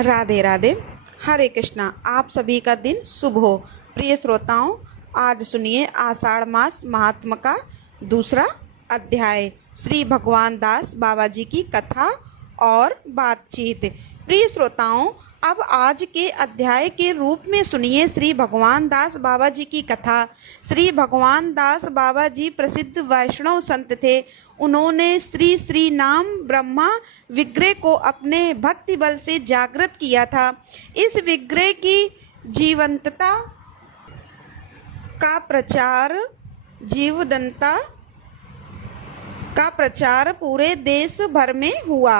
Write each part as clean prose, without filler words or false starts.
राधे राधे। हरे कृष्णा। आप सभी का दिन शुभ हो। प्रिय श्रोताओं, आज सुनिए आषाढ़ मास महात्म का दूसरा अध्याय, श्री भगवान दास बाबा जी की कथा और बातचीत। प्रिय श्रोताओं, अब आज के अध्याय के रूप में सुनिए श्री भगवान दास बाबा जी की कथा। श्री भगवान दास बाबा जी प्रसिद्ध वैष्णव संत थे। उन्होंने श्री श्री नाम ब्रह्मा विग्रह को अपने भक्ति बल से जागृत किया था। इस विग्रह की जीवंतता का प्रचार पूरे देश भर में हुआ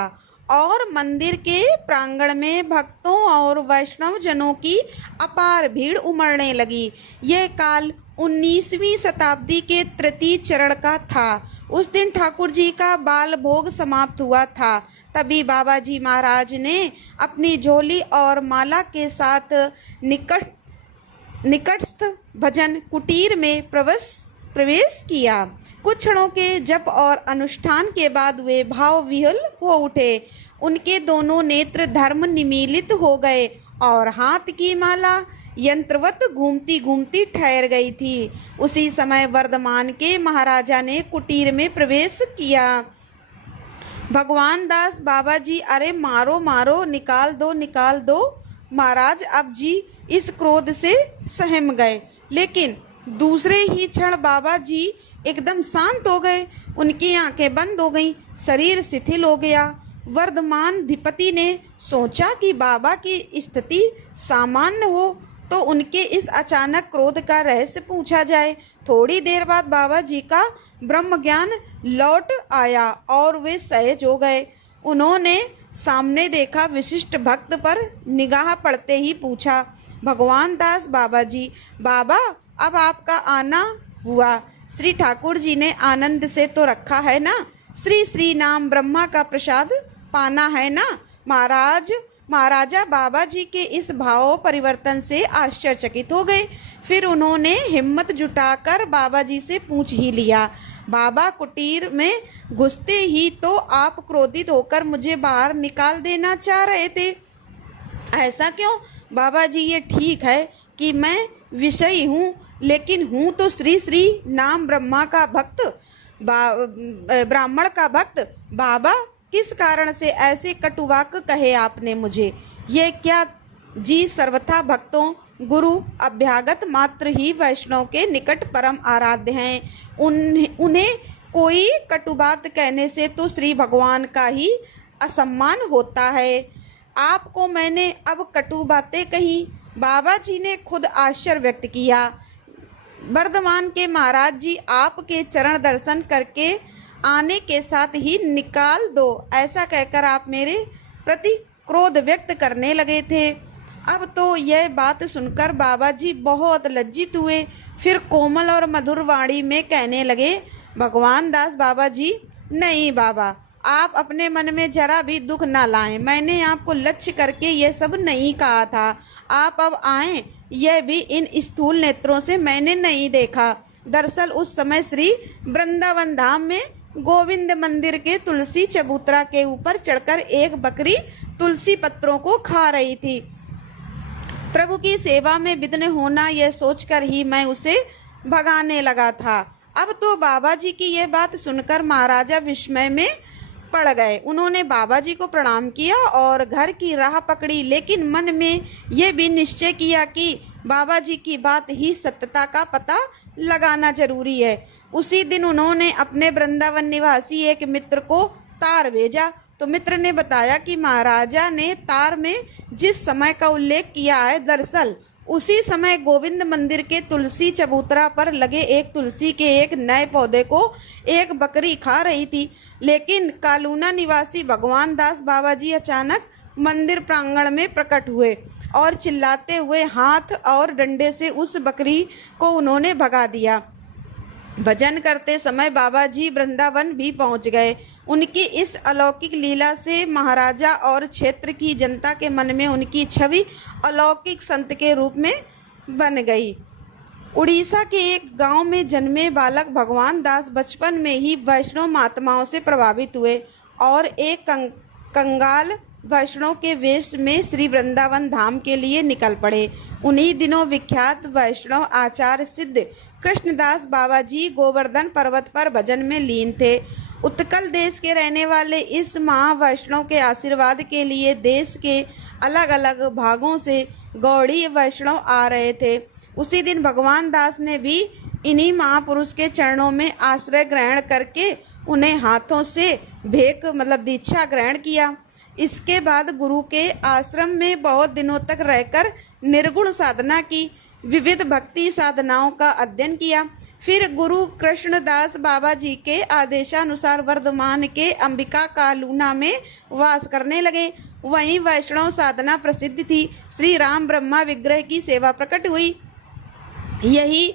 और मंदिर के प्रांगण में भक्तों और वैष्णव जनों की अपार भीड़ उमड़ने लगी। यह काल 19वीं शताब्दी के तृतीय चरण का था। उस दिन ठाकुर जी का बाल भोग समाप्त हुआ था। तभी बाबा जी महाराज ने अपनी झोली और माला के साथ निकटस्थ भजन कुटीर में प्रवेश किया। कुछ क्षणों के जप और अनुष्ठान के बाद वे भाव विह्वल हो उठे। उनके दोनों नेत्र धर्म निमीलित हो गए और हाथ की माला यंत्रवत घूमती घूमती ठहर गई थी। उसी समय वर्धमान के महाराजा ने कुटीर में प्रवेश किया। भगवान दास बाबा जी, अरे मारो मारो, निकाल दो। महाराज अब जी इस क्रोध से सहम गए, लेकिन दूसरे ही क्षण बाबा जी एकदम शांत हो गए। उनकी आंखें बंद हो गईं, शरीर शिथिल हो गया। वर्धमान धिपति ने सोचा कि बाबा की स्थिति सामान्य हो तो उनके इस अचानक क्रोध का रहस्य पूछा जाए। थोड़ी देर बाद बाबा जी का ब्रह्म ज्ञान लौट आया और वे सहज हो गए। उन्होंने सामने देखा विशिष्ट भक्त पर निगाह पड़ते ही पूछा, भगवान दास बाबा जी, बाबा अब आपका आना हुआ। श्री ठाकुर जी ने आनंद से तो रखा है ना? श्री श्री नाम ब्रह्मा का प्रसाद पाना है ना? महाराजा बाबा जी के इस भाव परिवर्तन से आश्चर्यचकित हो गए। फिर उन्होंने हिम्मत जुटाकर बाबा जी से पूछ ही लिया, बाबा कुटीर में घुसते ही तो आप क्रोधित होकर मुझे बाहर निकाल देना चाह रहे थे, ऐसा क्यों? बाबा जी, ये ठीक है कि मैं विषयी हूँ, लेकिन हूँ तो श्री श्री नाम ब्रह्मा का भक्त, ब्राह्मण का भक्त। बाबा, किस कारण से ऐसे कटुवाक कहे आपने मुझे? ये क्या जी सर्वथा भक्तों, गुरु अभ्यागत मात्र ही वैष्णव के निकट परम आराध्य हैं। उन्हें कोई कटु बात कहने से तो श्री भगवान का ही असम्मान होता है। आपको मैंने अब कटु बातें कही? बाबा जी ने खुद आश्चर्य व्यक्त किया। वर्धमान के महाराज जी, आपके चरण दर्शन करके आने के साथ ही निकाल दो, ऐसा कहकर आप मेरे प्रति क्रोध व्यक्त करने लगे थे। अब तो यह बात सुनकर बाबा जी बहुत लज्जित हुए। फिर कोमल और मधुर वाणी में कहने लगे, भगवान दास बाबा जी, नहीं बाबा, आप अपने मन में जरा भी दुख ना लाएं। मैंने आपको लक्ष्य करके यह सब नहीं कहा था। आप अब आएं, यह भी इन स्थूल नेत्रों से मैंने नहीं देखा। दरअसल उस समय श्री वृंदावन धाम में गोविंद मंदिर के तुलसी चबूतरा के ऊपर चढ़कर एक बकरी तुलसी पत्रों को खा रही थी। प्रभु की सेवा में विघ्न होना, यह सोचकर ही मैं उसे भगाने लगा था। अब तो बाबा जी की यह बात सुनकर महाराजा विस्मय में पड़ गए। उन्होंने बाबा जी को प्रणाम किया और घर की राह पकड़ी, लेकिन मन में यह भी निश्चय किया कि बाबा जी की बात ही सत्यता का पता लगाना जरूरी है। उसी दिन उन्होंने अपने वृंदावन निवासी एक मित्र को तार भेजा, तो मित्र ने बताया कि महाराजा ने तार में जिस समय का उल्लेख किया है, दरअसल उसी समय गोविंद मंदिर के तुलसी चबूतरा पर लगे एक तुलसी के एक नए पौधे को एक बकरी खा रही थी। लेकिन कालूना निवासी भगवान दास बाबा जी अचानक मंदिर प्रांगण में प्रकट हुए और चिल्लाते हुए हाथ और डंडे से उस बकरी को उन्होंने भगा दिया। भजन करते समय बाबा जी वृंदावन भी पहुंच गए। उनकी इस अलौकिक लीला से महाराजा और क्षेत्र की जनता के मन में उनकी छवि अलौकिक संत के रूप में बन गई। उड़ीसा के एक गांव में जन्मे बालक भगवान दास बचपन में ही वैष्णव महात्माओं से प्रभावित हुए और एक कंगाल वैष्णव के वेश में श्री वृंदावन धाम के लिए निकल पड़े। उन्हीं दिनों विख्यात वैष्णव आचार्य सिद्ध कृष्णदास बाबा जी गोवर्धन पर्वत पर भजन में लीन थे। उत्कल देश के रहने वाले इस महावैष्णव के आशीर्वाद के लिए देश के अलग अलग भागों से गौड़ीय वैष्णव आ रहे थे। उसी दिन भगवान दास ने भी इन्हीं महापुरुष के चरणों में आश्रय ग्रहण करके उन्हें हाथों से भेंट दीक्षा ग्रहण किया। इसके बाद गुरु के आश्रम में बहुत दिनों तक रहकर निर्गुण साधना की, विविध भक्ति साधनाओं का अध्ययन किया। फिर गुरु कृष्णदास बाबा जी के आदेशानुसार वर्धमान के अंबिका कालूना में वास करने लगे। वहीं वैष्णव साधना प्रसिद्ध थी। श्री राम ब्रह्मा विग्रह की सेवा प्रकट हुई। यही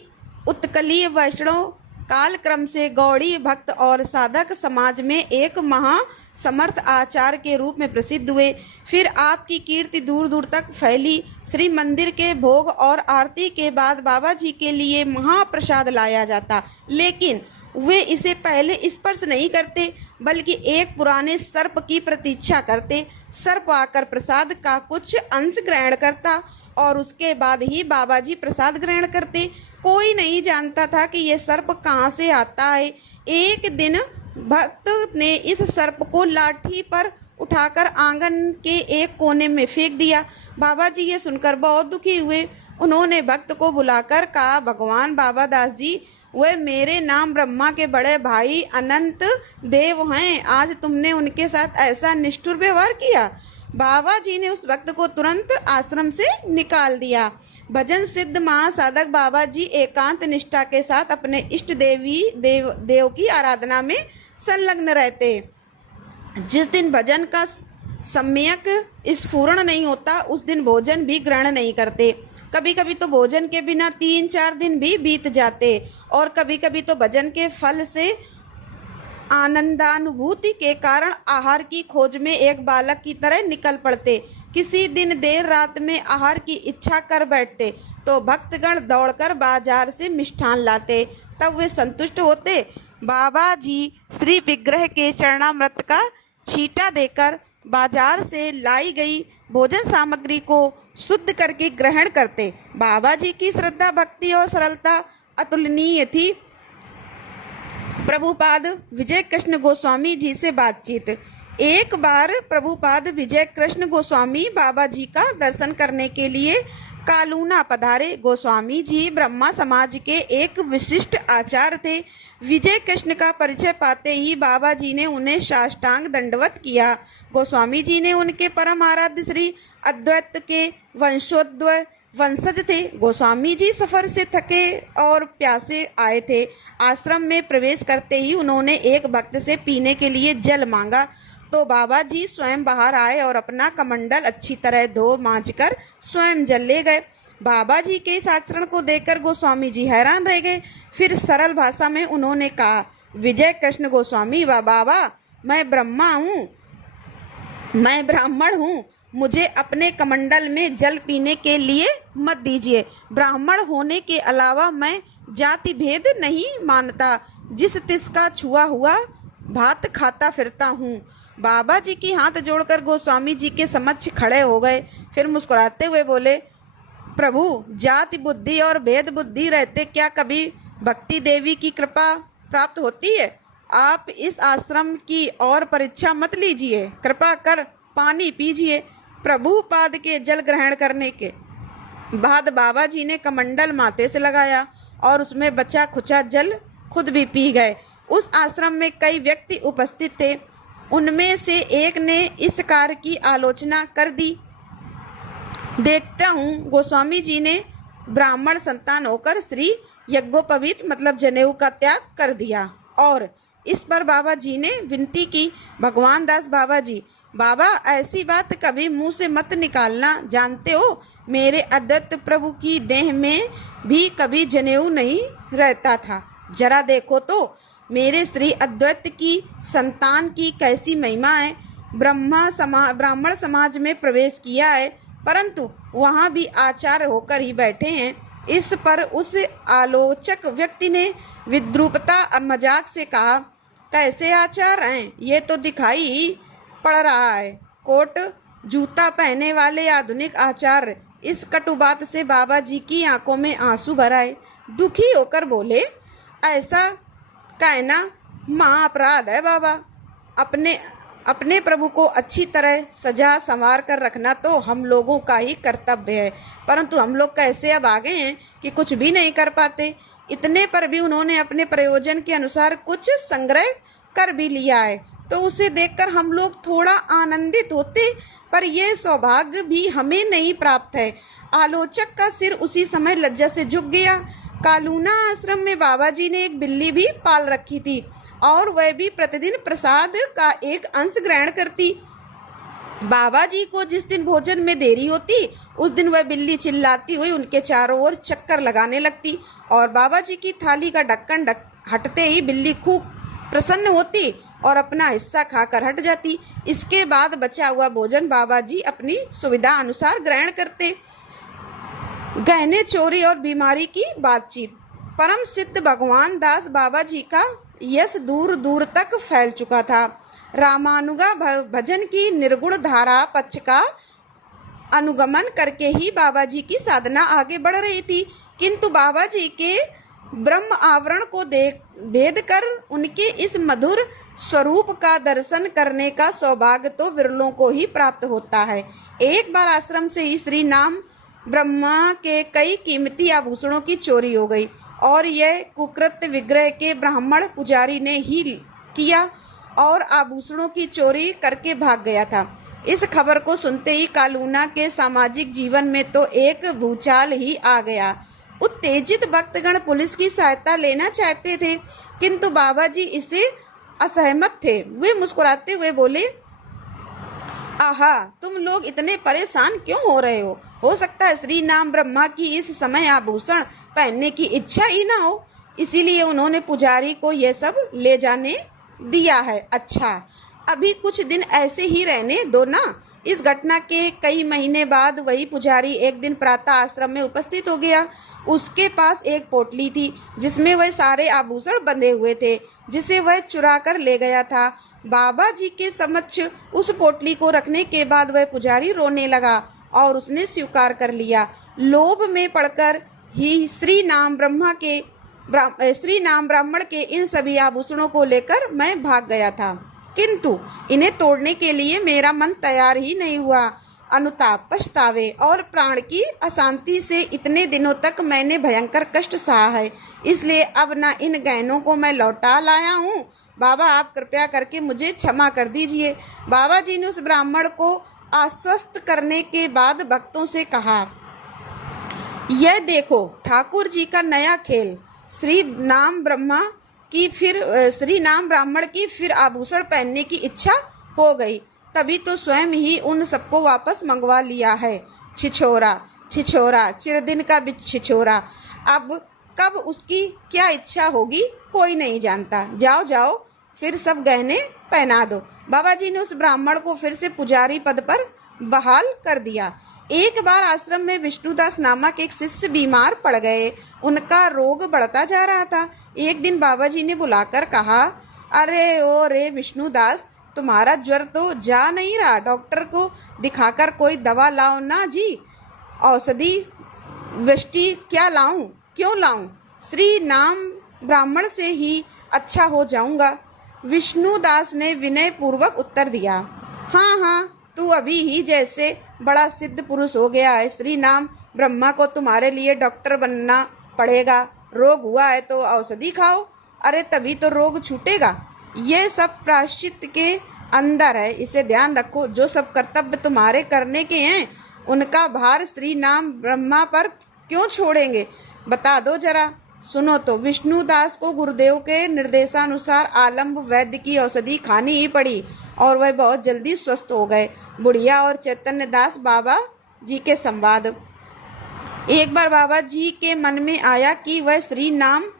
उत्कलीय वैष्णव कालक्रम से गौड़ी भक्त और साधक समाज में एक महासमर्थ आचार्य के रूप में प्रसिद्ध हुए। फिर आपकी कीर्ति दूर दूर तक फैली। श्री मंदिर के भोग और आरती के बाद बाबा जी के लिए महाप्रसाद लाया जाता, लेकिन वे इसे पहले स्पर्श नहीं करते बल्कि एक पुराने सर्प की प्रतीक्षा करते। सर्प आकर प्रसाद का कुछ अंश ग्रहण करता और उसके बाद ही बाबा जी प्रसाद ग्रहण करते। कोई नहीं जानता था कि यह सर्प कहाँ से आता है। एक दिन भक्त ने इस सर्प को लाठी पर उठाकर आंगन के एक कोने में फेंक दिया। बाबा जी ये सुनकर बहुत दुखी हुए। उन्होंने भक्त को बुलाकर कहा, भगवान बाबा दास जी, वे मेरे नाम ब्रह्मा के बड़े भाई अनंत देव हैं। आज तुमने उनके साथ ऐसा निष्ठुर व्यवहार किया। बाबा जी ने उस भक्त को तुरंत आश्रम से निकाल दिया। भजन सिद्ध महासाधक बाबा जी एकांत निष्ठा के साथ अपने इष्ट देव की आराधना में संलग्न रहते। जिस दिन भजन का सम्यक स्फुरण नहीं होता उस दिन भोजन भी ग्रहण नहीं करते। कभी कभी तो भोजन के बिना 3-4 दिन भी बीत जाते और कभी कभी तो भजन के फल से आनंदानुभूति के कारण आहार की खोज में एक बालक की तरह निकल पड़ते। किसी दिन देर रात में आहार की इच्छा कर बैठते तो भक्तगण दौड़कर बाजार से मिष्ठान लाते। तब वे संतुष्ट होते। बाबा जी श्री विग्रह के चरणामृत का छींटा देकर बाजार से लाई गई भोजन सामग्री को शुद्ध करके ग्रहण करते। बाबा जी की श्रद्धा, भक्ति और सरलता अतुलनीय थी। प्रभुपाद विजय कृष्ण गोस्वामी जी से बातचीत। एक बार प्रभुपाद विजय कृष्ण गोस्वामी बाबा जी का दर्शन करने के लिए कालूना पधारे। गोस्वामी जी ब्रह्मा समाज के एक विशिष्ट आचार्य थे। विजय कृष्ण का परिचय पाते ही बाबा जी ने उन्हें साष्टांग दंडवत किया। गोस्वामी जी ने उनके परम आराध्य श्री अद्वैत के वंशज थे। गोस्वामी जी सफर से थके और प्यासे आए थे। आश्रम में प्रवेश करते ही उन्होंने एक भक्त से पीने के लिए जल मांगा तो बाबा जी स्वयं बाहर आए और अपना कमंडल अच्छी तरह धो मांजकर स्वयं जल ले गए। बाबा जी के इस आचरण को देखकर गोस्वामी जी हैरान रह गए। फिर सरल भाषा में उन्होंने कहा, विजय कृष्ण गोस्वामी, बाबा मैं ब्राह्मण हूँ, मुझे अपने कमंडल में जल पीने के लिए मत दीजिए। ब्राह्मण होने के अलावा मैं जाति भेद नहीं मानता, जिस तिसका छुआ हुआ भात खाता फिरता हूँ। बाबा जी की हाथ जोड़कर गोस्वामी जी के समक्ष खड़े हो गए। फिर मुस्कुराते हुए बोले, प्रभु, जाति बुद्धि और भेद बुद्धि रहते क्या कभी भक्ति देवी की कृपा प्राप्त होती है? आप इस आश्रम की और परीक्षा मत लीजिए, कृपा कर पानी पीजिए। प्रभुपाद के जल ग्रहण करने के बाद बाबा जी ने कमंडल माथे से लगाया और उसमें बचा खुचा जल खुद भी पी गए। उस आश्रम में कई व्यक्ति उपस्थित थे। उनमें से एक ने इस कार्य की आलोचना कर दी। देखता हूँ गोस्वामी जी ने ब्राह्मण संतान होकर श्री यज्ञोपवीत जनेऊ का त्याग कर दिया। और इस पर बाबा जी ने विनती की, भगवान दास बाबा ऐसी बात कभी मुंह से मत निकालना। जानते हो मेरे अद्वैत प्रभु की देह में भी कभी जनेऊ नहीं रहता था। जरा देखो तो मेरे श्री अद्वैत की संतान की कैसी महिमा है। ब्राह्मण समाज में प्रवेश किया है परंतु वहाँ भी आचार्य होकर ही बैठे हैं। इस पर उस आलोचक व्यक्ति ने विद्रूपता मजाक से कहा, कैसे आचार्य हैं, ये तो दिखाई पड़ रहा है। कोट जूता पहने वाले आधुनिक आचार्य इस कटु बात से बाबा जी की आंखों में आंसू भर आए। दुखी होकर बोले, ऐसा कहना महा अपराध है बाबा। अपने प्रभु को अच्छी तरह सजा संवार कर रखना तो हम लोगों का ही कर्तव्य है, परंतु हम लोग कैसे अब आ गए हैं कि कुछ भी नहीं कर पाते। इतने पर भी उन्होंने अपने प्रयोजन के अनुसार कुछ संग्रह कर भी लिया है, तो उसे देखकर हम लोग थोड़ा आनंदित होते, पर यह सौभाग्य भी हमें नहीं प्राप्त है। आलोचक का सिर उसी समय लज्जा से झुक गया। कालूना आश्रम में बाबा जी ने एक बिल्ली भी पाल रखी थी और वह भी प्रतिदिन प्रसाद का एक अंश ग्रहण करती। बाबा जी को जिस दिन भोजन में देरी होती उस दिन वह बिल्ली चिल्लाती हुई उनके चारों ओर चक्कर लगाने लगती और बाबा जी की थाली का ढक्कन हटते ही बिल्ली खूब प्रसन्न होती और अपना हिस्सा खाकर हट जाती। इसके बाद बचा हुआ भोजन बाबा जी अपनी सुविधा अनुसार ग्रहण करते। गहने चोरी और बीमारी की बातचीत। परम सिद्ध भगवान दास बाबा जी का यश दूर दूर तक फैल चुका था। रामानुगा भजन की निर्गुण धारा पक्ष का अनुगमन करके ही बाबा जी की साधना आगे बढ़ रही थी, किंतु बाबा जी के ब्रह्म आवरण को भेद कर उनके इस मधुर स्वरूप का दर्शन करने का सौभाग्य तो विरलों को ही प्राप्त होता है। एक बार आश्रम से ही श्री नाम ब्रह्मा के कई कीमती आभूषणों की चोरी हो गई और यह कुकृत्य विग्रह के ब्राह्मण पुजारी ने ही किया और आभूषणों की चोरी करके भाग गया था। इस खबर को सुनते ही कालूना के सामाजिक जीवन में तो एक भूचाल ही आ गया। उत्तेजित भक्तगण पुलिस की सहायता लेना चाहते थे, किंतु बाबा जी इसे असहमत थे। वे मुस्कुराते हुए बोले, आहा, तुम लोग इतने परेशान क्यों हो रहे हो? सकता है श्री नाम ब्रह्मा की इस समय आभूषण पहनने की इच्छा ही ना हो, इसीलिए उन्होंने पुजारी को यह सब ले जाने दिया है। अच्छा, अभी कुछ दिन ऐसे ही रहने दो ना। इस घटना के कई महीने बाद वही पुजारी एक दिन प्रातः आश्रम में उपस्थित हो गया। उसके पास एक पोटली थी जिसमें वह सारे आभूषण बंधे हुए थे, जिसे वह चुरा कर ले गया था। बाबा जी के समक्ष उस पोटली को रखने के बाद वह पुजारी रोने लगा और उसने स्वीकार कर लिया। लोभ में पड़कर ही श्री नाम ब्राह्मण के इन सभी आभूषणों को लेकर मैं भाग गया था, किंतु इन्हें तोड़ने के लिए मेरा मन तैयार ही नहीं हुआ। अनुताप, पछतावे और प्राण की अशांति से इतने दिनों तक मैंने भयंकर कष्ट सहा है, इसलिए अब न इन गहनों को मैं लौटा लाया हूँ। बाबा, आप कृपया करके मुझे क्षमा कर दीजिए। बाबा जी ने उस ब्राह्मण को आश्वस्त करने के बाद भक्तों से कहा, यह देखो ठाकुर जी का नया खेल। श्री नाम ब्राह्मण की फिर आभूषण पहनने की इच्छा हो गई, तभी तो स्वयं ही उन सबको वापस मंगवा लिया है। छिछोरा चिरदिन का छिछोरा। अब कब उसकी क्या इच्छा होगी कोई नहीं जानता। जाओ फिर सब गहने पहना दो। बाबा जी ने उस ब्राह्मण को फिर से पुजारी पद पर बहाल कर दिया। एक बार आश्रम में विष्णुदास नामक एक शिष्य बीमार पड़ गए। उनका रोग बढ़ता जा रहा था। एक दिन बाबा जी ने बुलाकर कहा, अरे विष्णुदास, तुम्हारा ज्वर तो जा नहीं रहा, डॉक्टर को दिखाकर कोई दवा लाओ ना जी। औषधि वृष्टि क्यों लाऊं? श्री नाम ब्राह्मण से ही अच्छा हो जाऊंगा। विष्णुदास ने विनय पूर्वक उत्तर दिया, हाँ, तू अभी ही जैसे बड़ा सिद्ध पुरुष हो गया है। श्री नाम ब्रह्मा को तुम्हारे लिए डॉक्टर बनना पड़ेगा। रोग हुआ है तो औषधि खाओ, अरे तभी तो रोग छूटेगा। यह सब प्रायश्चित के अंदर है, इसे ध्यान रखो। जो सब कर्तव्य तुम्हारे करने के हैं उनका भार श्री नाम ब्रह्मा पर क्यों छोड़ेंगे? बता दो जरा। सुनो तो। विष्णुदास को गुरुदेव के निर्देशानुसार आलम्ब वैद्य की औषधि खानी ही पड़ी और वह बहुत जल्दी स्वस्थ हो गए। बुढ़िया और चैतन्य दास बाबा जी के संवाद। एक बार बाबा जी के मन में आया कि वह श्री नाम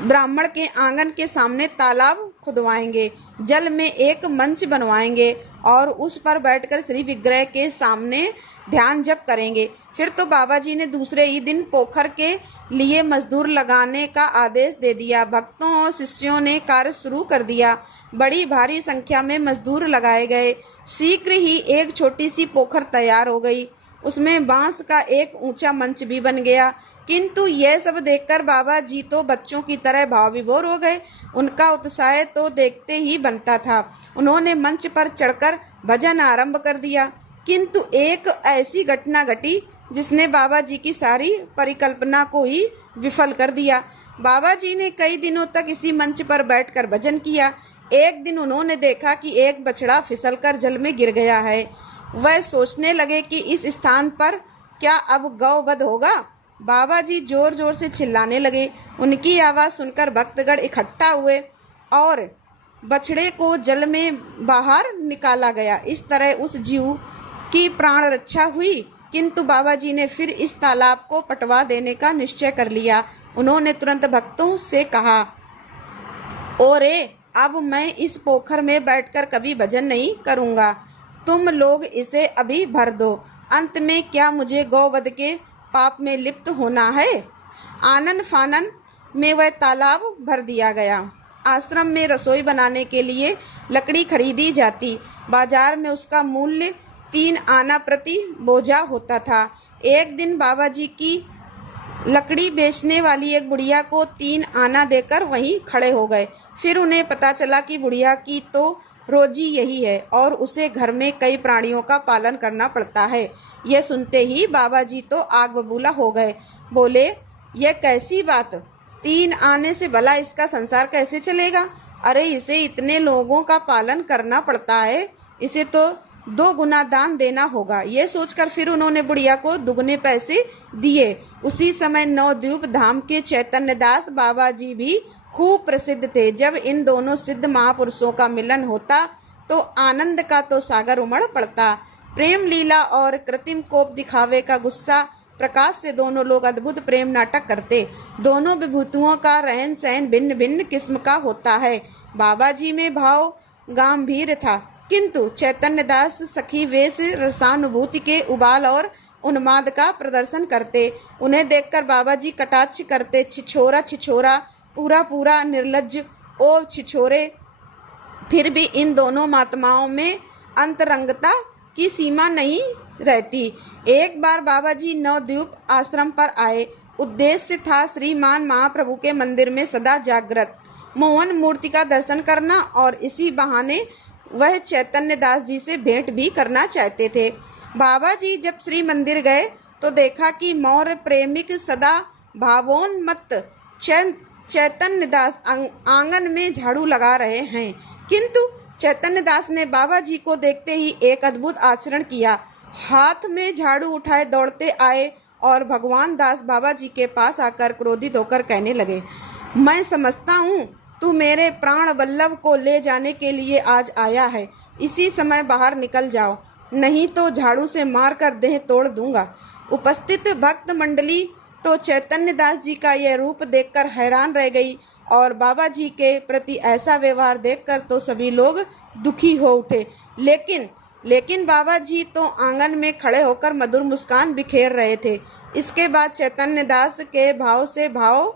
ब्राह्मण के आंगन के सामने तालाब खुदवाएंगे, जल में एक मंच बनवाएंगे और उस पर बैठकर श्री विग्रह के सामने ध्यान जप करेंगे। फिर तो बाबा जी ने दूसरे ही दिन पोखर के लिए मजदूर लगाने का आदेश दे दिया। भक्तों और शिष्यों ने कार्य शुरू कर दिया। बड़ी भारी संख्या में मजदूर लगाए गए। शीघ्र ही एक छोटी सी पोखर तैयार हो गई। उसमें बांस का एक ऊंचा मंच भी बन गया। किंतु यह सब देखकर बाबा जी तो बच्चों की तरह भाव विभोर हो गए। उनका उत्साह तो देखते ही बनता था। उन्होंने मंच पर चढ़कर भजन आरंभ कर दिया। किंतु एक ऐसी घटना घटी जिसने बाबा जी की सारी परिकल्पना को ही विफल कर दिया। बाबा जी ने कई दिनों तक इसी मंच पर बैठकर भजन किया। एक दिन उन्होंने देखा कि एक बछड़ा फिसलकर जल में गिर गया है। वह सोचने लगे कि इस स्थान पर क्या अब गौवध होगा। बाबा जी जोर जोर से चिल्लाने लगे। उनकी आवाज़ सुनकर भक्तगण इकट्ठा हुए और बछड़े को जल में बाहर निकाला गया। इस तरह उस जीव की प्राण रक्षा हुई। किंतु बाबा जी ने फिर इस तालाब को पटवा देने का निश्चय कर लिया। उन्होंने तुरंत भक्तों से कहा, ओरे, अब मैं इस पोखर में बैठकर कभी भजन नहीं करूँगा। तुम लोग इसे अभी भर दो। अंत में क्या मुझे गौवध के पाप में लिप्त होना है। आनन फानन में वह तालाब भर दिया गया। आश्रम में रसोई बनाने के लिए लकड़ी खरीदी जाती। बाजार में उसका मूल्य 3 आना प्रति बोझा होता था। एक दिन बाबा जी की लकड़ी बेचने वाली एक बुढ़िया को 3 आना देकर वहीं खड़े हो गए। फिर उन्हें पता चला कि बुढ़िया की तो रोजी यही है और उसे घर में कई प्राणियों का पालन करना पड़ता है। यह सुनते ही बाबा जी तो आग बबूला हो गए। बोले, यह कैसी बात, 3 आने से भला इसका संसार कैसे चलेगा। अरे, इसे इतने लोगों का पालन करना पड़ता है, इसे तो 2 गुना दान देना होगा। यह सोचकर फिर उन्होंने बुढ़िया को दुगने पैसे दिए। उसी समय नवद्वीप धाम के चैतन्य दास बाबा जी भी खूब प्रसिद्ध थे। जब इन दोनों सिद्ध महापुरुषों का मिलन होता तो आनंद का तो सागर उमड़ पड़ता। प्रेम लीला और कृत्रिम कोप दिखावे का गुस्सा प्रकाश से दोनों लोग अद्भुत प्रेम नाटक करते। दोनों विभूतियों का रहन सहन भिन्न भिन्न किस्म का होता है। बाबा जी में भाव गंभीर था, किंतु चैतन्य दास सखी वेश रसानुभूति के उबाल और उन्माद का प्रदर्शन करते। उन्हें देखकर बाबा जी कटाक्ष करते, छिछोरा छिछोरा, पूरा पूरा निर्लज्ज, ओ छिछोरे। फिर भी इन दोनों महात्माओं में अंतरंगता की सीमा नहीं रहती। एक बार बाबा जी नवद्वीप आश्रम पर आए। उद्देश्य था श्रीमान महाप्रभु के मंदिर में सदा जागृत मोहन मूर्ति का दर्शन करना और इसी बहाने वह चैतन्य दास जी से भेंट भी करना चाहते थे। बाबा जी जब श्री मंदिर गए तो देखा कि मौर्य प्रेमिक सदा भावोन्मत्त चैतन्य दास आंगन में झाड़ू लगा रहे हैं। किंतु चैतन्य दास ने बाबा जी को देखते ही एक अद्भुत आचरण किया। हाथ में झाड़ू उठाए दौड़ते आए और भगवान दास बाबा जी के पास आकर क्रोधित होकर कहने लगे, मैं समझता हूँ तू मेरे प्राण वल्लभ को ले जाने के लिए आज आया है। इसी समय बाहर निकल जाओ, नहीं तो झाड़ू से मारकर देह तोड़ दूंगा। उपस्थित भक्त मंडली तो चैतन्य दास जी का यह रूप देखकर हैरान रह गई और बाबा जी के प्रति ऐसा व्यवहार देखकर तो सभी लोग दुखी हो उठे। लेकिन बाबा जी तो आंगन में खड़े होकर मधुर मुस्कान बिखेर रहे थे। इसके बाद चैतन्य दास के भाव से भाव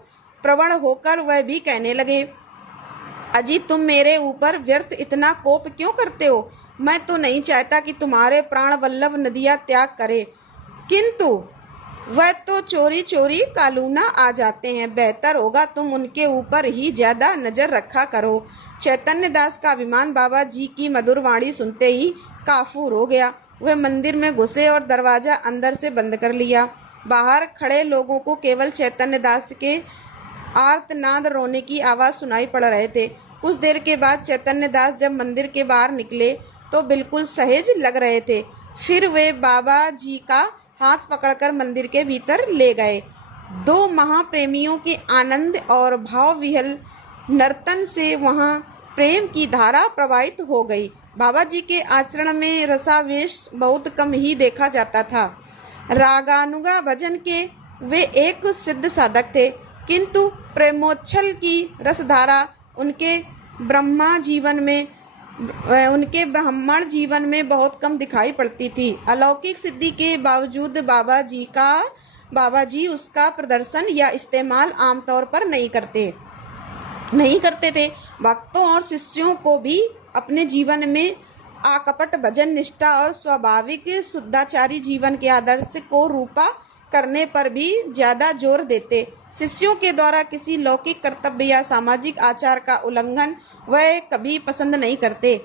प्रवण होकर वह भी कहने लगे, अजी तुम मेरे ऊपर व्यर्थ इतना कोप क्यों करते हो। मैं तो नहीं चाहता कि तुम्हारे प्राण वल्लभ नदियाँ त्याग करे, किंतु वह तो चोरी चोरी कालूना आ जाते हैं। बेहतर होगा तुम उनके ऊपर ही ज़्यादा नज़र रखा करो। चैतन्य दास का अभिमान बाबा जी की मधुर वाणी सुनते ही काफूर हो गया। वह मंदिर में घुसे और दरवाज़ा अंदर से बंद कर लिया। बाहर खड़े लोगों को केवल चैतन्य दास के आर्तनाद रोने की आवाज़ सुनाई पड़ रहे थे। कुछ देर के बाद चैतन्य दास जब मंदिर के बाहर निकले तो बिल्कुल सहज लग रहे थे। फिर वे बाबा जी का हाथ पकड़कर मंदिर के भीतर ले गए। 2 महाप्रेमियों के आनंद और भाव विहल नर्तन से वहाँ प्रेम की धारा प्रवाहित हो गई। बाबा जी के आचरण में रसावेश बहुत कम ही देखा जाता था। रागानुगा भजन के वे एक सिद्ध साधक थे, किंतु प्रेमोच्छल की रसधारा उनके ब्राह्मण जीवन में बहुत कम दिखाई पड़ती थी। अलौकिक सिद्धि के बावजूद बाबा जी उसका प्रदर्शन या इस्तेमाल आमतौर पर नहीं करते थे। भक्तों और शिष्यों को भी अपने जीवन में अकपट भजन निष्ठा और स्वाभाविक शुद्धाचारी जीवन के आदर्श को रूपा करने पर भी ज्यादा जोर देते। शिष्यों के द्वारा किसी लौकिक कर्तव्य या सामाजिक आचार का उल्लंघन वह कभी पसंद नहीं करते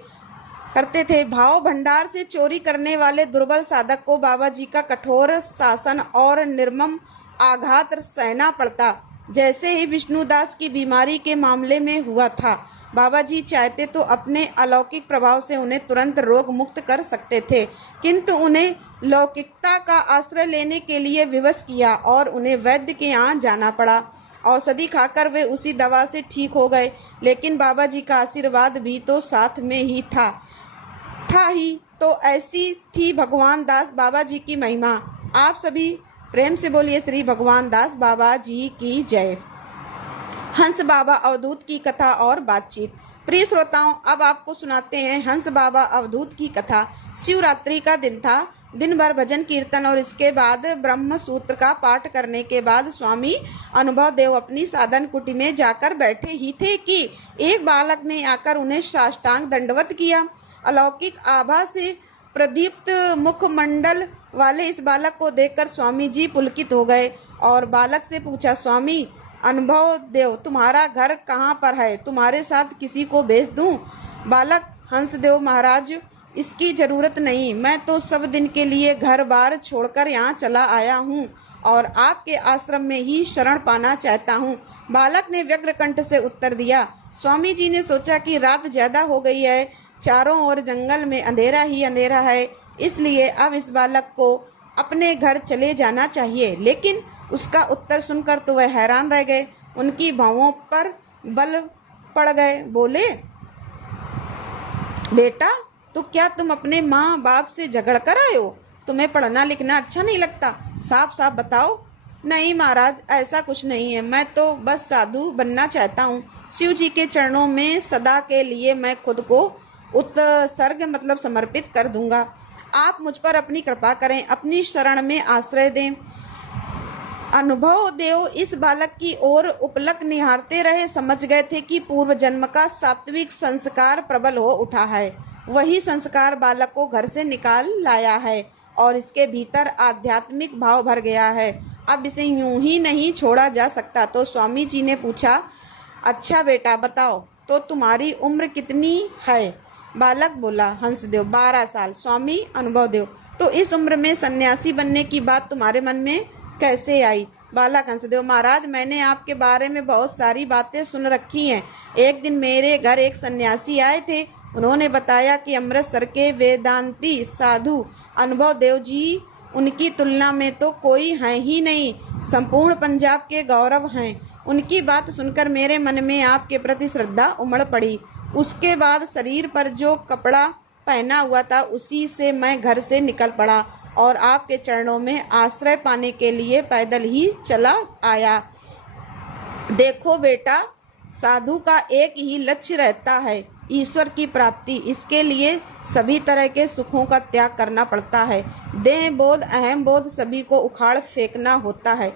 थे। भाव भंडार से चोरी करने वाले दुर्बल साधक को बाबा जी का कठोर शासन और निर्मम आघात सहना पड़ता, जैसे ही विष्णुदास की बीमारी के मामले में हुआ था। बाबा जी चाहते तो अपने अलौकिक प्रभाव से उन्हें तुरंत रोग मुक्त कर सकते थे, किंतु उन्हें लौकिकता का आश्रय लेने के लिए विवश किया और उन्हें वैद्य के यहाँ जाना पड़ा। औषधि खाकर वे उसी दवा से ठीक हो गए, लेकिन बाबा जी का आशीर्वाद भी तो साथ में ही था ही। तो ऐसी थी भगवान दास बाबा जी की महिमा। आप सभी प्रेम से बोलिए श्री भगवान दास बाबा जी की जय। हंस बाबा अवधूत की कथा और बातचीत। प्रिय श्रोताओं, अब आपको सुनाते हैं हंस बाबा अवधूत की कथा। शिवरात्रि का दिन था। दिन भर भजन कीर्तन और इसके बाद ब्रह्म सूत्र का पाठ करने के बाद स्वामी अनुभव देव अपनी साधन कुटी में जाकर बैठे ही थे कि एक बालक ने आकर उन्हें साष्टांग दंडवत किया। अलौकिक आभा से प्रदीप्त मुखमंडल वाले इस बालक को देखकर स्वामी जी पुलकित हो गए और बालक से पूछा, स्वामी अनुभव देव, तुम्हारा घर कहाँ पर है? तुम्हारे साथ किसी को भेज दूं? बालक, हंसदेव महाराज, इसकी जरूरत नहीं, मैं तो सब दिन के लिए घर बार छोड़कर यहाँ चला आया हूँ और आपके आश्रम में ही शरण पाना चाहता हूँ। बालक ने व्यग्र कंठ से उत्तर दिया। स्वामी जी ने सोचा कि रात ज्यादा हो गई है, चारों ओर जंगल में अंधेरा ही अंधेरा है, इसलिए अब इस बालक को अपने घर चले जाना चाहिए। लेकिन उसका उत्तर सुनकर तो वह हैरान रह गए। उनकी भौहों पर बल पड़ गए। बोले, बेटा, तो क्या तुम अपने माँ बाप से झगड़ कर आए हो? तुम्हें पढ़ना लिखना अच्छा नहीं लगता? साफ साफ बताओ। नहीं महाराज, ऐसा कुछ नहीं है, मैं तो बस साधु बनना चाहता हूँ। शिव जी के चरणों में सदा के लिए मैं खुद को उत्सर्ग मतलब समर्पित कर दूंगा। आप मुझ पर अपनी कृपा करें, अपनी शरण में आश्रय दें। अनुभव देव इस बालक की ओर उपलक निहारते रहे। समझ गए थे कि पूर्व जन्म का सात्विक संस्कार प्रबल हो उठा है। वही संस्कार बालक को घर से निकाल लाया है और इसके भीतर आध्यात्मिक भाव भर गया है। अब इसे यूं ही नहीं छोड़ा जा सकता। तो स्वामी जी ने पूछा, अच्छा बेटा बताओ, तो तुम्हारी उम्र कितनी है? बालक बोला, हंसदेव 12 साल। स्वामी अनुभव देव, तो इस उम्र में सन्यासी बनने की बात तुम्हारे मन में कैसे आई? बालक हंसदेव, महाराज, मैंने आपके बारे में बहुत सारी बातें सुन रखी हैं। एक दिन मेरे घर एक सन्यासी आए थे। उन्होंने बताया कि अमृतसर के वेदांती साधु अनुभव देव जी उनकी तुलना में तो कोई है ही नहीं, संपूर्ण पंजाब के गौरव हैं। उनकी बात सुनकर मेरे मन में आपके प्रति श्रद्धा उमड़ पड़ी। उसके बाद शरीर पर जो कपड़ा पहना हुआ था उसी से मैं घर से निकल पड़ा और आपके चरणों में आश्रय पाने के लिए पैदल ही चला आया। देखो बेटा, साधु का एक ही लक्ष्य रहता है, ईश्वर की प्राप्ति। इसके लिए सभी तरह के सुखों का त्याग करना पड़ता है। देह बोध, अहम बोध सभी को उखाड़ फेंकना होता है,